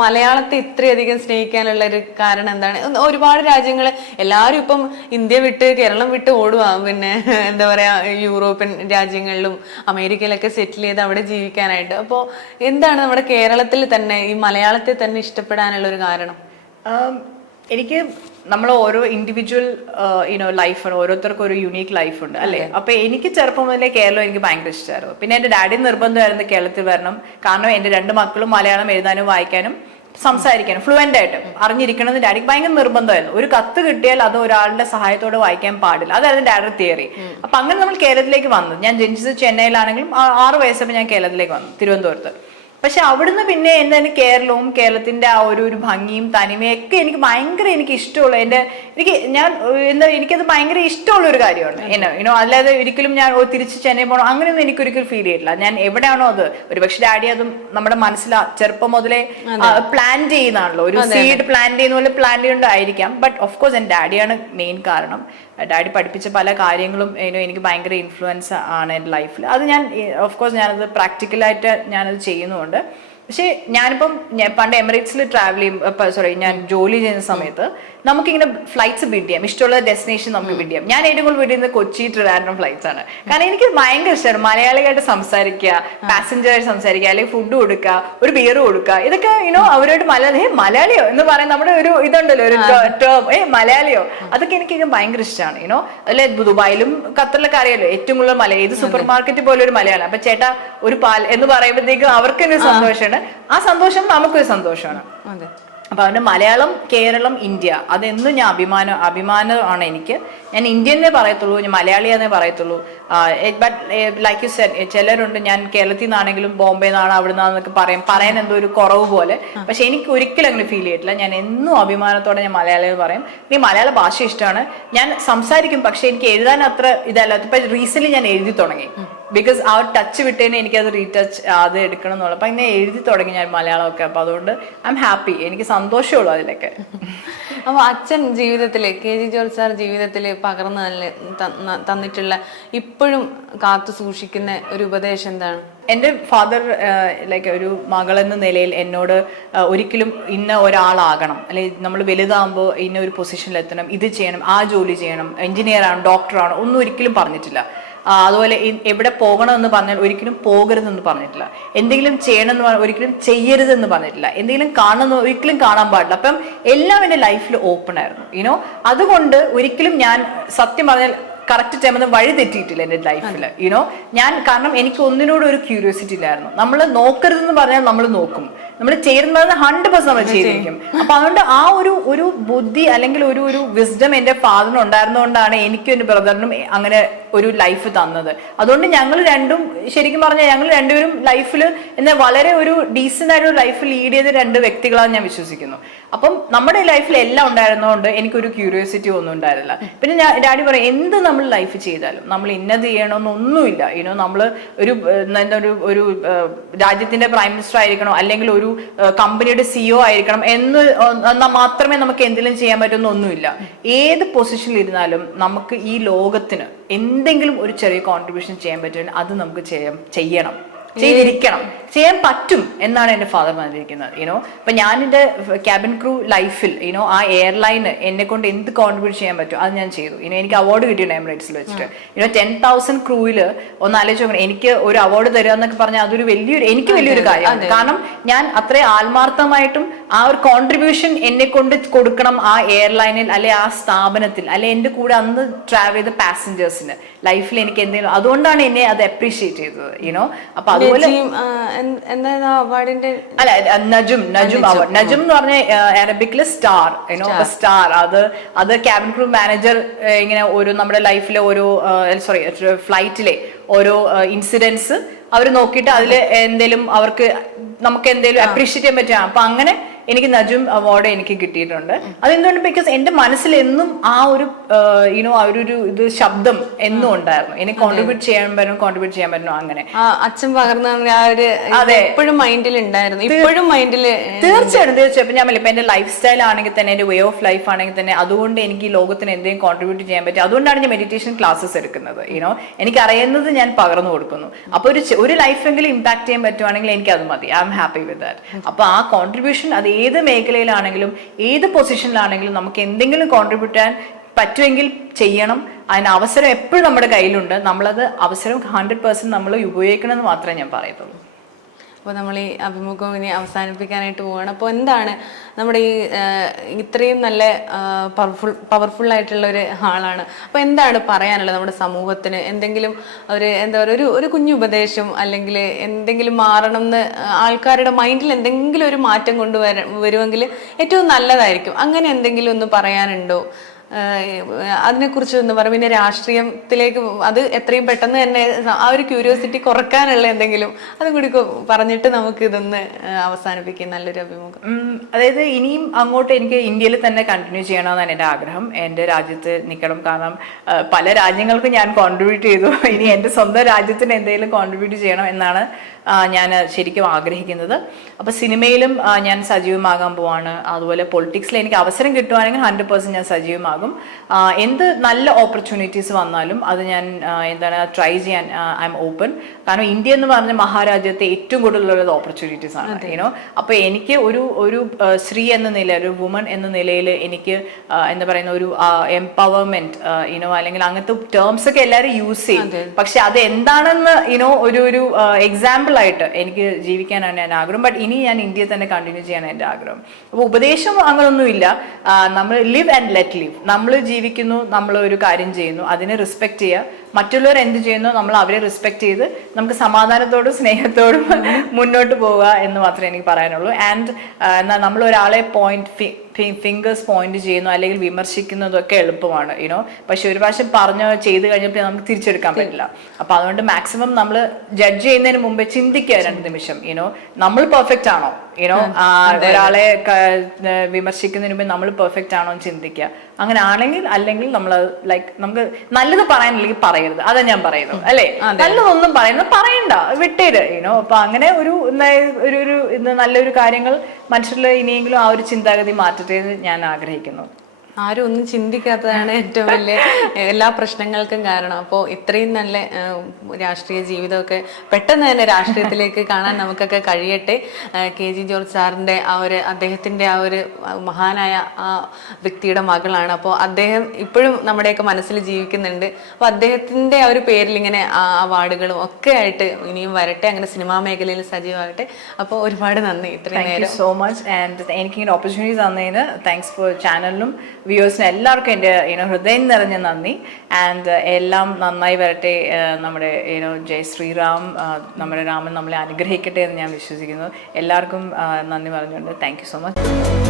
മലയാളത്തെ ഇത്രയധികം സ്നേഹിക്കാനുള്ള ഒരു കാരണം എന്താണ്? ഒരുപാട് രാജ്യങ്ങൾ എല്ലാവരും ഇപ്പം ഇന്ത്യ വിട്ട് കേരളം വിട്ട് ഓടുക, പിന്നെ എന്താ പറയുക യൂറോപ്യൻ രാജ്യങ്ങളിലും അമേരിക്കയിലൊക്കെ സെറ്റിൽ ചെയ്ത് അവിടെ ജീവിക്കാനായിട്ട്. അപ്പോൾ എന്താണ് നമ്മുടെ കേരളത്തിൽ തന്നെ ഈ മലയാളത്തെ തന്നെ ഇഷ്ടപ്പെടാനുള്ള ഒരു കാരണം? എനിക്ക് നമ്മൾ ഓരോ ഇൻഡിവിജ്വൽ യുനോ ലൈഫാണ്, ഓരോരുത്തർക്കും ഒരു യുണീക്ക് ലൈഫുണ്ട് അല്ലേ. അപ്പൊ എനിക്ക് ചെറുപ്പം മുതലേ കേരളം എനിക്ക് ഭയങ്കര ഇഷ്ടമായിരുന്നു. പിന്നെ എൻ്റെ ഡാഡി നിർബന്ധമായിരുന്നു കേരളത്തിൽ വരണം, കാരണം എൻ്റെ 2 മക്കളും മലയാളം എഴുതാനും വായിക്കാനും സംസാരിക്കാനും ഫ്ലുവൻ്റ് ആയിട്ട് അറിഞ്ഞിരിക്കണം എന്ന് ഡാഡിക്ക് ഭയങ്കര നിർബന്ധമായിരുന്നു. ഒരു കത്ത് കിട്ടിയാൽ അത് ഒരാളുടെ സഹായത്തോടെ വായിക്കാൻ പാടില്ല, അതായിരുന്നു ഡാഡിയുടെ തിയറി. അപ്പൊ അങ്ങനെ നമ്മൾ കേരളത്തിലേക്ക് വന്നത്. ഞാൻ ജനിച്ചത് ചെന്നൈയിലാണെങ്കിലും 6 വയസ്സപ്പോൾ ഞാൻ കേരളത്തിലേക്ക് വന്നു, തിരുവനന്തപുരത്ത്. പക്ഷെ അവിടുന്ന് പിന്നെ എന്താണ് കേരളവും കേരളത്തിന്റെ ആ ഒരു ഭംഗിയും തനിമയും ഒക്കെ എനിക്ക് ഇഷ്ടമുള്ള എനിക്കത് ഭയങ്കര ഇഷ്ടമുള്ള ഒരു കാര്യമാണ്. അല്ലാതെ ഒരിക്കലും ഞാൻ തിരിച്ച് ചെന്നൈ പോകണം അങ്ങനെയൊന്നും എനിക്കൊരിക്കലും ഫീൽ ചെയ്തിട്ടില്ല. ഞാൻ എവിടെയാണോ അത് ഒരുപക്ഷെ ഡാഡി അതും നമ്മുടെ മനസ്സിൽ ചെറുപ്പം മുതലേ പ്ലാൻ ചെയ്യുന്നതാണല്ലോ, ഒരു സീഡ് പ്ലാൻ ചെയ്യുന്ന പോലെ പ്ലാൻ ചെയ്യേണ്ടതായിരിക്കാം. ബട്ട് ഓഫ് കോഴ്സ് എൻ്റെ ഡാഡിയാണ് മെയിൻ കാരണം. ഡാഡി പഠിപ്പിച്ച പല കാര്യങ്ങളും എനിക്ക് ഭയങ്കര ഇൻഫ്ലുവൻസ് ആണ് എൻ്റെ ലൈഫിൽ. അത് ഞാൻ ഓഫ് കോഴ്സ് ഞാനത് പ്രാക്ടിക്കലായിട്ട് ഞാനത് ചെയ്യുന്നുണ്ട്. പക്ഷേ ഞാനിപ്പം പണ്ട് എമിറേറ്റ്സിൽ ട്രാവൽ ചെയ്യും, ഞാൻ ജോലി ചെയ്യുന്ന സമയത്ത് നമുക്കിങ്ങനെ ഫ്ലൈറ്റ്സ് ബിഡ് ചെയ്യാം, ഇഷ്ടമുള്ള ഡെസ്റ്റിനേഷൻ നമുക്ക് ബിഡ് ചെയ്യാം. ഞാൻ ഏറ്റവും കൂടുതൽ ബിഡ് ചെയ്യുന്നത് കൊച്ചി ട്രിവാൻഡ്രം ഫ്ലൈറ്റ്സ് ആണ്. കാരണം എനിക്ക് ഭയങ്കര ഇഷ്ടമാണ് മലയാളികളായിട്ട് സംസാരിക്കുക, പാസഞ്ചറായിട്ട് സംസാരിക്കുക, അല്ലെങ്കിൽ ഫുഡ് കൊടുക്കുക, ഒരു ബിയർ കൊടുക്കുക. ഇതൊക്കെ അവരോട് മലയാളിയോ എന്ന് പറയാൻ നമ്മുടെ ഒരു ഇതുണ്ടല്ലോ, ഒരു ടേം മലയാളിയോ, അതൊക്കെ എനിക്ക് ഭയങ്കര ഇഷ്ടമാണ്. അല്ലെ ദുബായിലും ഖത്തറിലൊക്കെ അറിയാലോ ഏറ്റവും കൂടുതൽ ഏത് സൂപ്പർ മാർക്കറ്റ് പോലെ ഒരു മലയാളം. അപ്പൊ ചേട്ടാ ഒരു പാൽ എന്ന് പറയുമ്പോഴത്തേക്കും അവർക്ക് തന്നെ സന്തോഷമാണ്, ആ സന്തോഷം നമുക്കൊരു സന്തോഷമാണ്. അപ്പൊ അവന്റെ മലയാളം, കേരളം, ഇന്ത്യ അതെന്നും ഞാൻ അഭിമാനമാണ് എനിക്ക്. ഞാൻ ഇന്ത്യന്നേ പറയത്തുള്ളൂ, ഞാൻ മലയാളിയാന്നേ പറയത്തുള്ളൂ. ബട്ട് ലൈക്ക് യു സെഡ്, ചിലരുണ്ട് ഞാൻ കേരളത്തിൽ നിന്നാണെങ്കിലും ബോംബെ നിന്നാണ് അവിടെ നിന്നൊക്കെ പറയാൻ എന്തോ ഒരു കുറവ് പോലെ. പക്ഷെ എനിക്ക് ഒരിക്കലും അങ്ങനെ ഫീൽ ചെയ്തിട്ടില്ല. ഞാൻ എന്നും അഭിമാനത്തോടെ ഞാൻ മലയാളി എന്ന് പറയും. എനിക്ക് മലയാള ഭാഷ ഇഷ്ടമാണ്, ഞാൻ സംസാരിക്കും. പക്ഷെ എനിക്ക് എഴുതാൻ അത്ര ഇതല്ല. ഇപ്പൊ റീസെന്റ് ഞാൻ എഴുതി തുടങ്ങി, ബിക്കോസ് ആ ടച്ച് വിട്ടേനെ എനിക്കത് റീടച്ച് അത് എടുക്കണം എന്നുള്ള. അപ്പൊ ഇങ്ങനെ എഴുതി തുടങ്ങി ഞാൻ മലയാളമൊക്കെ. അപ്പൊ അതുകൊണ്ട് ഐ എം ഹാപ്പി, എനിക്ക് സന്തോഷമുള്ളൂ അതിലൊക്കെ. അപ്പൊ അച്ഛൻ ജീവിതത്തില്, KG ജോർജ് സാർ ജീവിതത്തില് പകർന്നു തന്നിട്ടുള്ള ഇപ്പോഴും കാത്തു സൂക്ഷിക്കുന്ന ഒരു ഉപദേശം എന്താണ്? എൻ്റെ ഫാദർ ലൈക്ക് ഒരു മകളെന്ന നിലയിൽ എന്നോട് ഒരിക്കലും ഇന്ന ഒരാളാകണം, അല്ലെങ്കിൽ നമ്മൾ വലുതാകുമ്പോൾ ഇന്ന ഒരു പൊസിഷനിലെത്തണം, ഇത് ചെയ്യണം, ആ ജോലി ചെയ്യണം, എഞ്ചിനീയറാണ്, ഡോക്ടറാണ്, ഒന്നും ഒരിക്കലും പറഞ്ഞിട്ടില്ല. അതുപോലെ എവിടെ പോകണമെന്ന് പറഞ്ഞാൽ ഒരിക്കലും പോകരുതെന്ന് പറഞ്ഞിട്ടില്ല. എന്തെങ്കിലും ചെയ്യണമെന്ന് പറഞ്ഞാൽ ഒരിക്കലും ചെയ്യരുതെന്ന് പറഞ്ഞിട്ടില്ല. എന്തെങ്കിലും കാണുന്ന ഒരിക്കലും കാണാൻ പാടില്ല. അപ്പം എല്ലാം എൻ്റെ ലൈഫിൽ ഓപ്പൺ ആയിരുന്നു. അതുകൊണ്ട് ഒരിക്കലും ഞാൻ സത്യം പറഞ്ഞാൽ കറക്റ്റ് ടൈം വഴി തെറ്റിയിട്ടില്ല എൻ്റെ ലൈഫിൽ. ഞാൻ കാരണം എനിക്ക് ഒന്നിനോട് ഒരു ക്യൂരിയോസിറ്റി ഇല്ലായിരുന്നു. നമ്മൾ നോക്കരുതെന്ന് പറഞ്ഞാൽ നമ്മൾ നോക്കും, നമ്മൾ ചെയ്യുന്നത് 100% നമ്മൾ ചെയ്തിരിക്കും. അപ്പൊ അതുകൊണ്ട് ആ ഒരു ബുദ്ധി അല്ലെങ്കിൽ ഒരു വിസ്ഡം എൻ്റെ ഫാദറിന് ഉണ്ടായിരുന്നുകൊണ്ടാണ് എനിക്കും എൻ്റെ ബ്രദറിനും അങ്ങനെ ഒരു ലൈഫ് തന്നത്. അതുകൊണ്ട് ഞങ്ങൾ രണ്ടും ശരിക്കും പറഞ്ഞാൽ ഞങ്ങൾ രണ്ടുപേരും ലൈഫിൽ എന്നാൽ വളരെ ഒരു ഡീസൻ്റ് ആയിട്ട് ലൈഫ് ലീഡ് ചെയ്ത 2 വ്യക്തികളാണ് ഞാൻ വിശ്വസിക്കുന്നു. അപ്പം നമ്മുടെ ലൈഫിൽ എല്ലാം ഉണ്ടായിരുന്നതുകൊണ്ട് എനിക്കൊരു ക്യൂരിയോസിറ്റി ഒന്നും ഉണ്ടായിരുന്നില്ല. പിന്നെ ഡാഡി പറയും എന്ത് നമ്മൾ ലൈഫ് ചെയ്താലും നമ്മൾ ഇന്നത് ചെയ്യണമെന്നൊന്നുമില്ല. നമ്മൾ ഒരു രാജ്യത്തിന്റെ പ്രൈം മിനിസ്റ്റർ ആയിരിക്കണം, അല്ലെങ്കിൽ ഒരു കമ്പനിയുടെ CEO ആയിരിക്കണം എന്നാൽ മാത്രമേ നമുക്ക് എന്തെങ്കിലും ചെയ്യാൻ പറ്റുന്നൊന്നുമില്ല. ഏത് പൊസിഷനിൽ ഇരുന്നാലും നമുക്ക് ഈ ലോകത്തിന് എന്തെങ്കിലും ഒരു ചെറിയ കോൺട്രിബ്യൂഷൻ ചെയ്യാൻ പറ്റുമെങ്കിൽ അത് നമുക്ക് ചെയ്യണം. ചെയ്തിരിക്കണം, ചെയ്യാൻ പറ്റും എന്നാണ് എൻ്റെ ഫാദർ പറഞ്ഞിരിക്കുന്നത്. ഇപ്പൊ ഞാൻ എൻ്റെ ക്യാബിൻ ക്രൂ ലൈഫിൽ ആ എയർലൈന് എന്നെ കൊണ്ട് എന്ത് കോൺട്രിബ്യൂട്ട് ചെയ്യാൻ പറ്റും അത് ഞാൻ ചെയ്തു. എനിക്ക് അവാർഡ് കിട്ടിയിട്ടുണ്ട് എമിറേറ്റ്സിൽ വെച്ചിട്ട്. 10,000 ക്രൂവിൽ ഒന്ന് ആലോചിച്ച് നോക്കണം, എനിക്ക് ഒരു അവാർഡ് തരിക എന്നൊക്കെ പറഞ്ഞാൽ അതൊരു എനിക്ക് വലിയൊരു കാര്യമാണ്. കാരണം ഞാൻ അത്രയും ആത്മാർത്ഥമായിട്ടും ആ ഒരു കോൺട്രിബ്യൂഷൻ എന്നെ കൊണ്ട് കൊടുക്കണം ആ എയർലൈനിൽ, അല്ലെ ആ സ്ഥാപനത്തിൽ, അല്ലെ എൻ്റെ കൂടെ അന്ന് ട്രാവൽ ചെയ്ത പാസഞ്ചേഴ്സിന് ലൈഫിൽ എനിക്ക് എന്തെങ്കിലും, അതുകൊണ്ടാണ് എന്നെ അത് അപ്രീഷിയേറ്റ് ചെയ്തത്. അപ്പൊ അതുപോലെ അവാർഡിന്റെ അല്ല, നജും അവാർഡ്. നജും എന്ന് പറഞ്ഞ അറബിക്കില് സ്റ്റാർ, സ്റ്റാർ. അത് ക്യാബിൻ ക്രൂ മാനേജർ ഇങ്ങനെ ഒരു നമ്മുടെ ലൈഫിലെ ഓരോ ഫ്ലൈറ്റിലെ ഓരോ ഇൻസിഡൻസ് അവർ നോക്കിയിട്ട് അതിൽ എന്തേലും നമുക്ക് എന്തേലും അപ്രീഷിയേറ്റ് ചെയ്യാൻ പറ്റുക. അപ്പൊ അങ്ങനെ എനിക്ക് നജും അവാർഡ് എനിക്ക് കിട്ടിയിട്ടുണ്ട്. അതെന്തുകൊണ്ട്, ബിക്കോസ് എന്റെ മനസ്സിൽ എന്നും ആ ഒരു ഇത് ശബ്ദം എന്നും ഉണ്ടായിരുന്നു. എനിക്ക് കോൺട്രിബ്യൂട്ട് ചെയ്യാൻ പറ്റുന്നു അങ്ങനെ അച്ഛൻ പകർന്ന എപ്പോഴും മൈൻഡിൽ ഉണ്ടായിരുന്നു, ഇപ്പോഴും മൈൻഡിൽ. തീർച്ചയായിട്ടും. ഇപ്പൊ ഞാൻ ഇപ്പൊ എന്റെ ലൈഫ് സ്റ്റൈൽ ആണെങ്കിൽ തന്നെ, എന്റെ വേ ഓഫ് ലൈഫ് ആണെങ്കിൽ തന്നെ, അതുകൊണ്ട് എനിക്ക് ഈ ലോകത്തിന് എന്തെങ്കിലും കോൺട്രിബ്യൂട്ട് ചെയ്യാൻ പറ്റും. അതുകൊണ്ടാണ് ഞാൻ മെഡിറ്റേഷൻ ക്ലാസ്സസ് എടുക്കുന്നത്. എനിക്ക് അറിയുന്നത് ഞാൻ പകർന്നു കൊടുക്കുന്നു. അപ്പൊ ഒരു ലൈഫെങ്കിലും ഇമ്പാക്ട് ചെയ്യാൻ പറ്റുവാണെങ്കിൽ എനിക്ക് അത് മതി. I am happy with that. അപ്പൊ ആ കോൺട്രിബ്യൂഷൻ അത് ഏത് മേഖലയിലാണെങ്കിലും ഏത് പൊസിഷനിലാണെങ്കിലും നമുക്ക് എന്തെങ്കിലും കോൺട്രിബ്യൂട്ട് ചെയ്യാൻ പറ്റുമെങ്കിൽ ചെയ്യണം. അതിന് അവസരം എപ്പോഴും നമ്മുടെ കയ്യിലുണ്ട്. നമ്മളത് അവസരം 100% നമ്മൾ ഉപയോഗിക്കണമെന്ന് മാത്രമേ ഞാൻ പറയത്തുള്ളൂ. അപ്പോൾ നമ്മൾ ഈ അഭിമുഖം ഇനി അവസാനിപ്പിക്കാനായിട്ട് പോവുകയാണ്. അപ്പോൾ എന്താണ് നമ്മുടെ ഈ ഇത്രയും നല്ല പവർഫുൾ ആയിട്ടുള്ള ഒരു ആളാണ്, അപ്പോൾ എന്താണ് പറയാനുള്ളത് നമ്മുടെ സമൂഹത്തിന്? എന്തെങ്കിലും എന്താ പറയുക, ഒരു കുഞ്ഞു ഉപദേശം, അല്ലെങ്കിൽ എന്തെങ്കിലും മാറണം എന്ന് ആൾക്കാരുടെ മൈൻഡിൽ എന്തെങ്കിലും ഒരു മാറ്റം വരുമെങ്കിൽ ഏറ്റവും നല്ലതായിരിക്കും. അങ്ങനെ എന്തെങ്കിലും ഒന്ന് പറയാനുണ്ടോ? അതിനെക്കുറിച്ച് ഒന്ന് പറയും. പിന്നെ രാഷ്ട്രീയത്തിലേക്ക് അത് എത്രയും പെട്ടെന്ന് തന്നെ ആ ഒരു ക്യൂരിയോസിറ്റി കുറക്കാനുള്ള എന്തെങ്കിലും അതും കൂടി പറഞ്ഞിട്ട് നമുക്ക് ഇതൊന്ന് അവസാനിപ്പിക്കും. നല്ലൊരു അഭിമുഖം. അതായത് ഇനിയും അങ്ങോട്ട് എനിക്ക് ഇന്ത്യയിൽ തന്നെ കണ്ടിന്യൂ ചെയ്യണമെന്നാണ് എൻ്റെ ആഗ്രഹം. എൻ്റെ രാജ്യത്ത് നിൽക്കണം. കാരണം പല രാജ്യങ്ങൾക്കും ഞാൻ കോൺട്രിബ്യൂട്ട് ചെയ്തു. ഇനി എൻ്റെ സ്വന്തം രാജ്യത്തിന് എന്തെങ്കിലും കോൺട്രിബ്യൂട്ട് ചെയ്യണം എന്നാണ് ഞാൻ ശരിക്കും ആഗ്രഹിക്കുന്നത്. അപ്പോൾ സിനിമയിലും ഞാൻ സജീവമാകാൻ പോവാണ്. അതുപോലെ പൊളിറ്റിക്സിൽ എനിക്ക് അവസരം കിട്ടുവാണെങ്കിൽ 100% ഞാൻ സജീവമാകും. എന്ത് നല്ല ഓപ്പർച്യൂണിറ്റീസ് വന്നാലും അത് ഞാൻ ട്രൈ ചെയ്യാൻ ഐ എം ഓപ്പൺ. കാരണം ഇന്ത്യ എന്ന് പറഞ്ഞ മഹാരാജ്യത്തെ ഏറ്റവും കൂടുതലുള്ളത് ഓപ്പർച്യൂണിറ്റീസ് ആണ്. അപ്പോൾ എനിക്ക് ഒരു സ്ത്രീ എന്ന നില, ഒരു വുമൺ എന്ന നിലയിൽ എനിക്ക് എന്താ പറയുന്ന ഒരു എംപവർമെന്റ് അല്ലെങ്കിൽ അങ്ങനത്തെ ടേംസ് ഒക്കെ എല്ലാവരും യൂസ് ചെയ്യും. പക്ഷെ അത് എന്താണെന്ന് ഒരു എക്സാമ്പിൾ ആയിട്ട് എനിക്ക് ജീവിക്കാനാണ് ഞാൻ ആഗ്രഹം. ബട്ട് ഇനി ഞാൻ ഇന്ത്യയിൽ തന്നെ കണ്ടിന്യൂ ചെയ്യാനാണ് എൻ്റെ ആഗ്രഹം. അപ്പോൾ ഉപദേശം അങ്ങനൊന്നുമില്ല. നമ്മൾ ലിവ് ആൻഡ് ലെറ്റ് ലിവ്. നമ്മൾ ജീവിക്കുന്നു, നമ്മൾ ഒരു കാര്യം ചെയ്യുന്നു, അതിനെ റെസ്പെക്ട് ചെയ്യുക. മറ്റുള്ളവർ എന്ത് ചെയ്യുന്നു നമ്മൾ അവരെ റെസ്പെക്ട് ചെയ്ത് നമുക്ക് സമാധാനത്തോടും സ്നേഹത്തോടും മുന്നോട്ട് പോവുക എന്ന് മാത്രമേ എനിക്ക് പറയാനുള്ളൂ. ആൻഡ് എന്നാൽ നമ്മൾ ഒരാളെ ഫിംഗേഴ്സ് പോയിന്റ് ചെയ്യുന്നു അല്ലെങ്കിൽ വിമർശിക്കുന്നതൊക്കെ എളുപ്പമാണ്. പക്ഷെ ഒരു പ്രാവശ്യം ചെയ്ത് കഴിഞ്ഞപ്പോൾ നമുക്ക് തിരിച്ചെടുക്കാൻ പറ്റില്ല. അപ്പൊ അതുകൊണ്ട് മാക്സിമം നമ്മൾ ജഡ്ജ് ചെയ്യുന്നതിന് മുമ്പേ ചിന്തിക്കുക 2 നിമിഷം. നമ്മൾ പെർഫെക്റ്റ് ആണോ? ഒരാളെ വിമർശിക്കുന്നതിന് മുമ്പേ നമ്മൾ പെർഫെക്റ്റ് ആണോ എന്ന് ചിന്തിക്കുക. അങ്ങനെ ആണെങ്കിൽ അല്ലെങ്കിൽ നമ്മൾ നമുക്ക് നല്ലത് പറയാനില്ലെങ്കിൽ പറയരുത്. അതാ ഞാൻ പറയുന്നത്, അല്ലെ? നല്ലതൊന്നും പറയണ്ട, വിട്ടേര്. അപ്പൊ അങ്ങനെ ഒരു നല്ലൊരു കാര്യങ്ങൾ മനുഷ്യരിൽ ഇനിയെങ്കിലും ആ ഒരു ചിന്താഗതി മാറ്റട്ടെ എന്ന് ഞാൻ ആഗ്രഹിക്കുന്നു. ആരും ഒന്നും ചിന്തിക്കാത്തതാണ് ഏറ്റവും വലിയ എല്ലാ പ്രശ്നങ്ങൾക്കും കാരണം. അപ്പോൾ ഇത്രയും നല്ല രാഷ്ട്രീയ ജീവിതമൊക്കെ പെട്ടെന്ന് തന്നെ രാഷ്ട്രീയത്തിലേക്ക് കാണാൻ നമുക്കൊക്കെ കഴിയട്ടെ. KG ജോർജ് സാറിൻ്റെ അദ്ദേഹത്തിൻ്റെ ആ ഒരു മഹാനായ ആ വ്യക്തിയുടെ മകളാണ്. അപ്പോൾ അദ്ദേഹം ഇപ്പോഴും നമ്മുടെയൊക്കെ മനസ്സിൽ ജീവിക്കുന്നുണ്ട്. അപ്പോൾ അദ്ദേഹത്തിൻ്റെ ആ ഒരു പേരിൽ ഇങ്ങനെ അവാർഡുകളും ഒക്കെ ആയിട്ട് ഇനിയും വരട്ടെ, അങ്ങനെ സിനിമാ മേഖലയിൽ സജീവമാകട്ടെ. അപ്പോൾ ഒരുപാട് നന്ദി ഇത്രയും നേരം. So much. ആൻഡ് എനിക്കിങ്ങനെ ഓപ്പർച്യൂണിറ്റീസ് തന്നതിന് താങ്ക്സ് ഫോർ ചാനലിനും വ്യൂവേഴ്സിന് എല്ലാവർക്കും എൻ്റെ ഹൃദയം നിറഞ്ഞ നന്ദി. ആൻഡ് എല്ലാം നന്നായി വരട്ടെ. നമ്മുടെ ജയ് ശ്രീറാം, നമ്മുടെ രാമൻ നമ്മളെ അനുഗ്രഹിക്കട്ടെ എന്ന് ഞാൻ വിശ്വസിക്കുന്നു. എല്ലാവർക്കും നന്ദി പറഞ്ഞുകൊണ്ട് താങ്ക് യു സോ മച്ച്.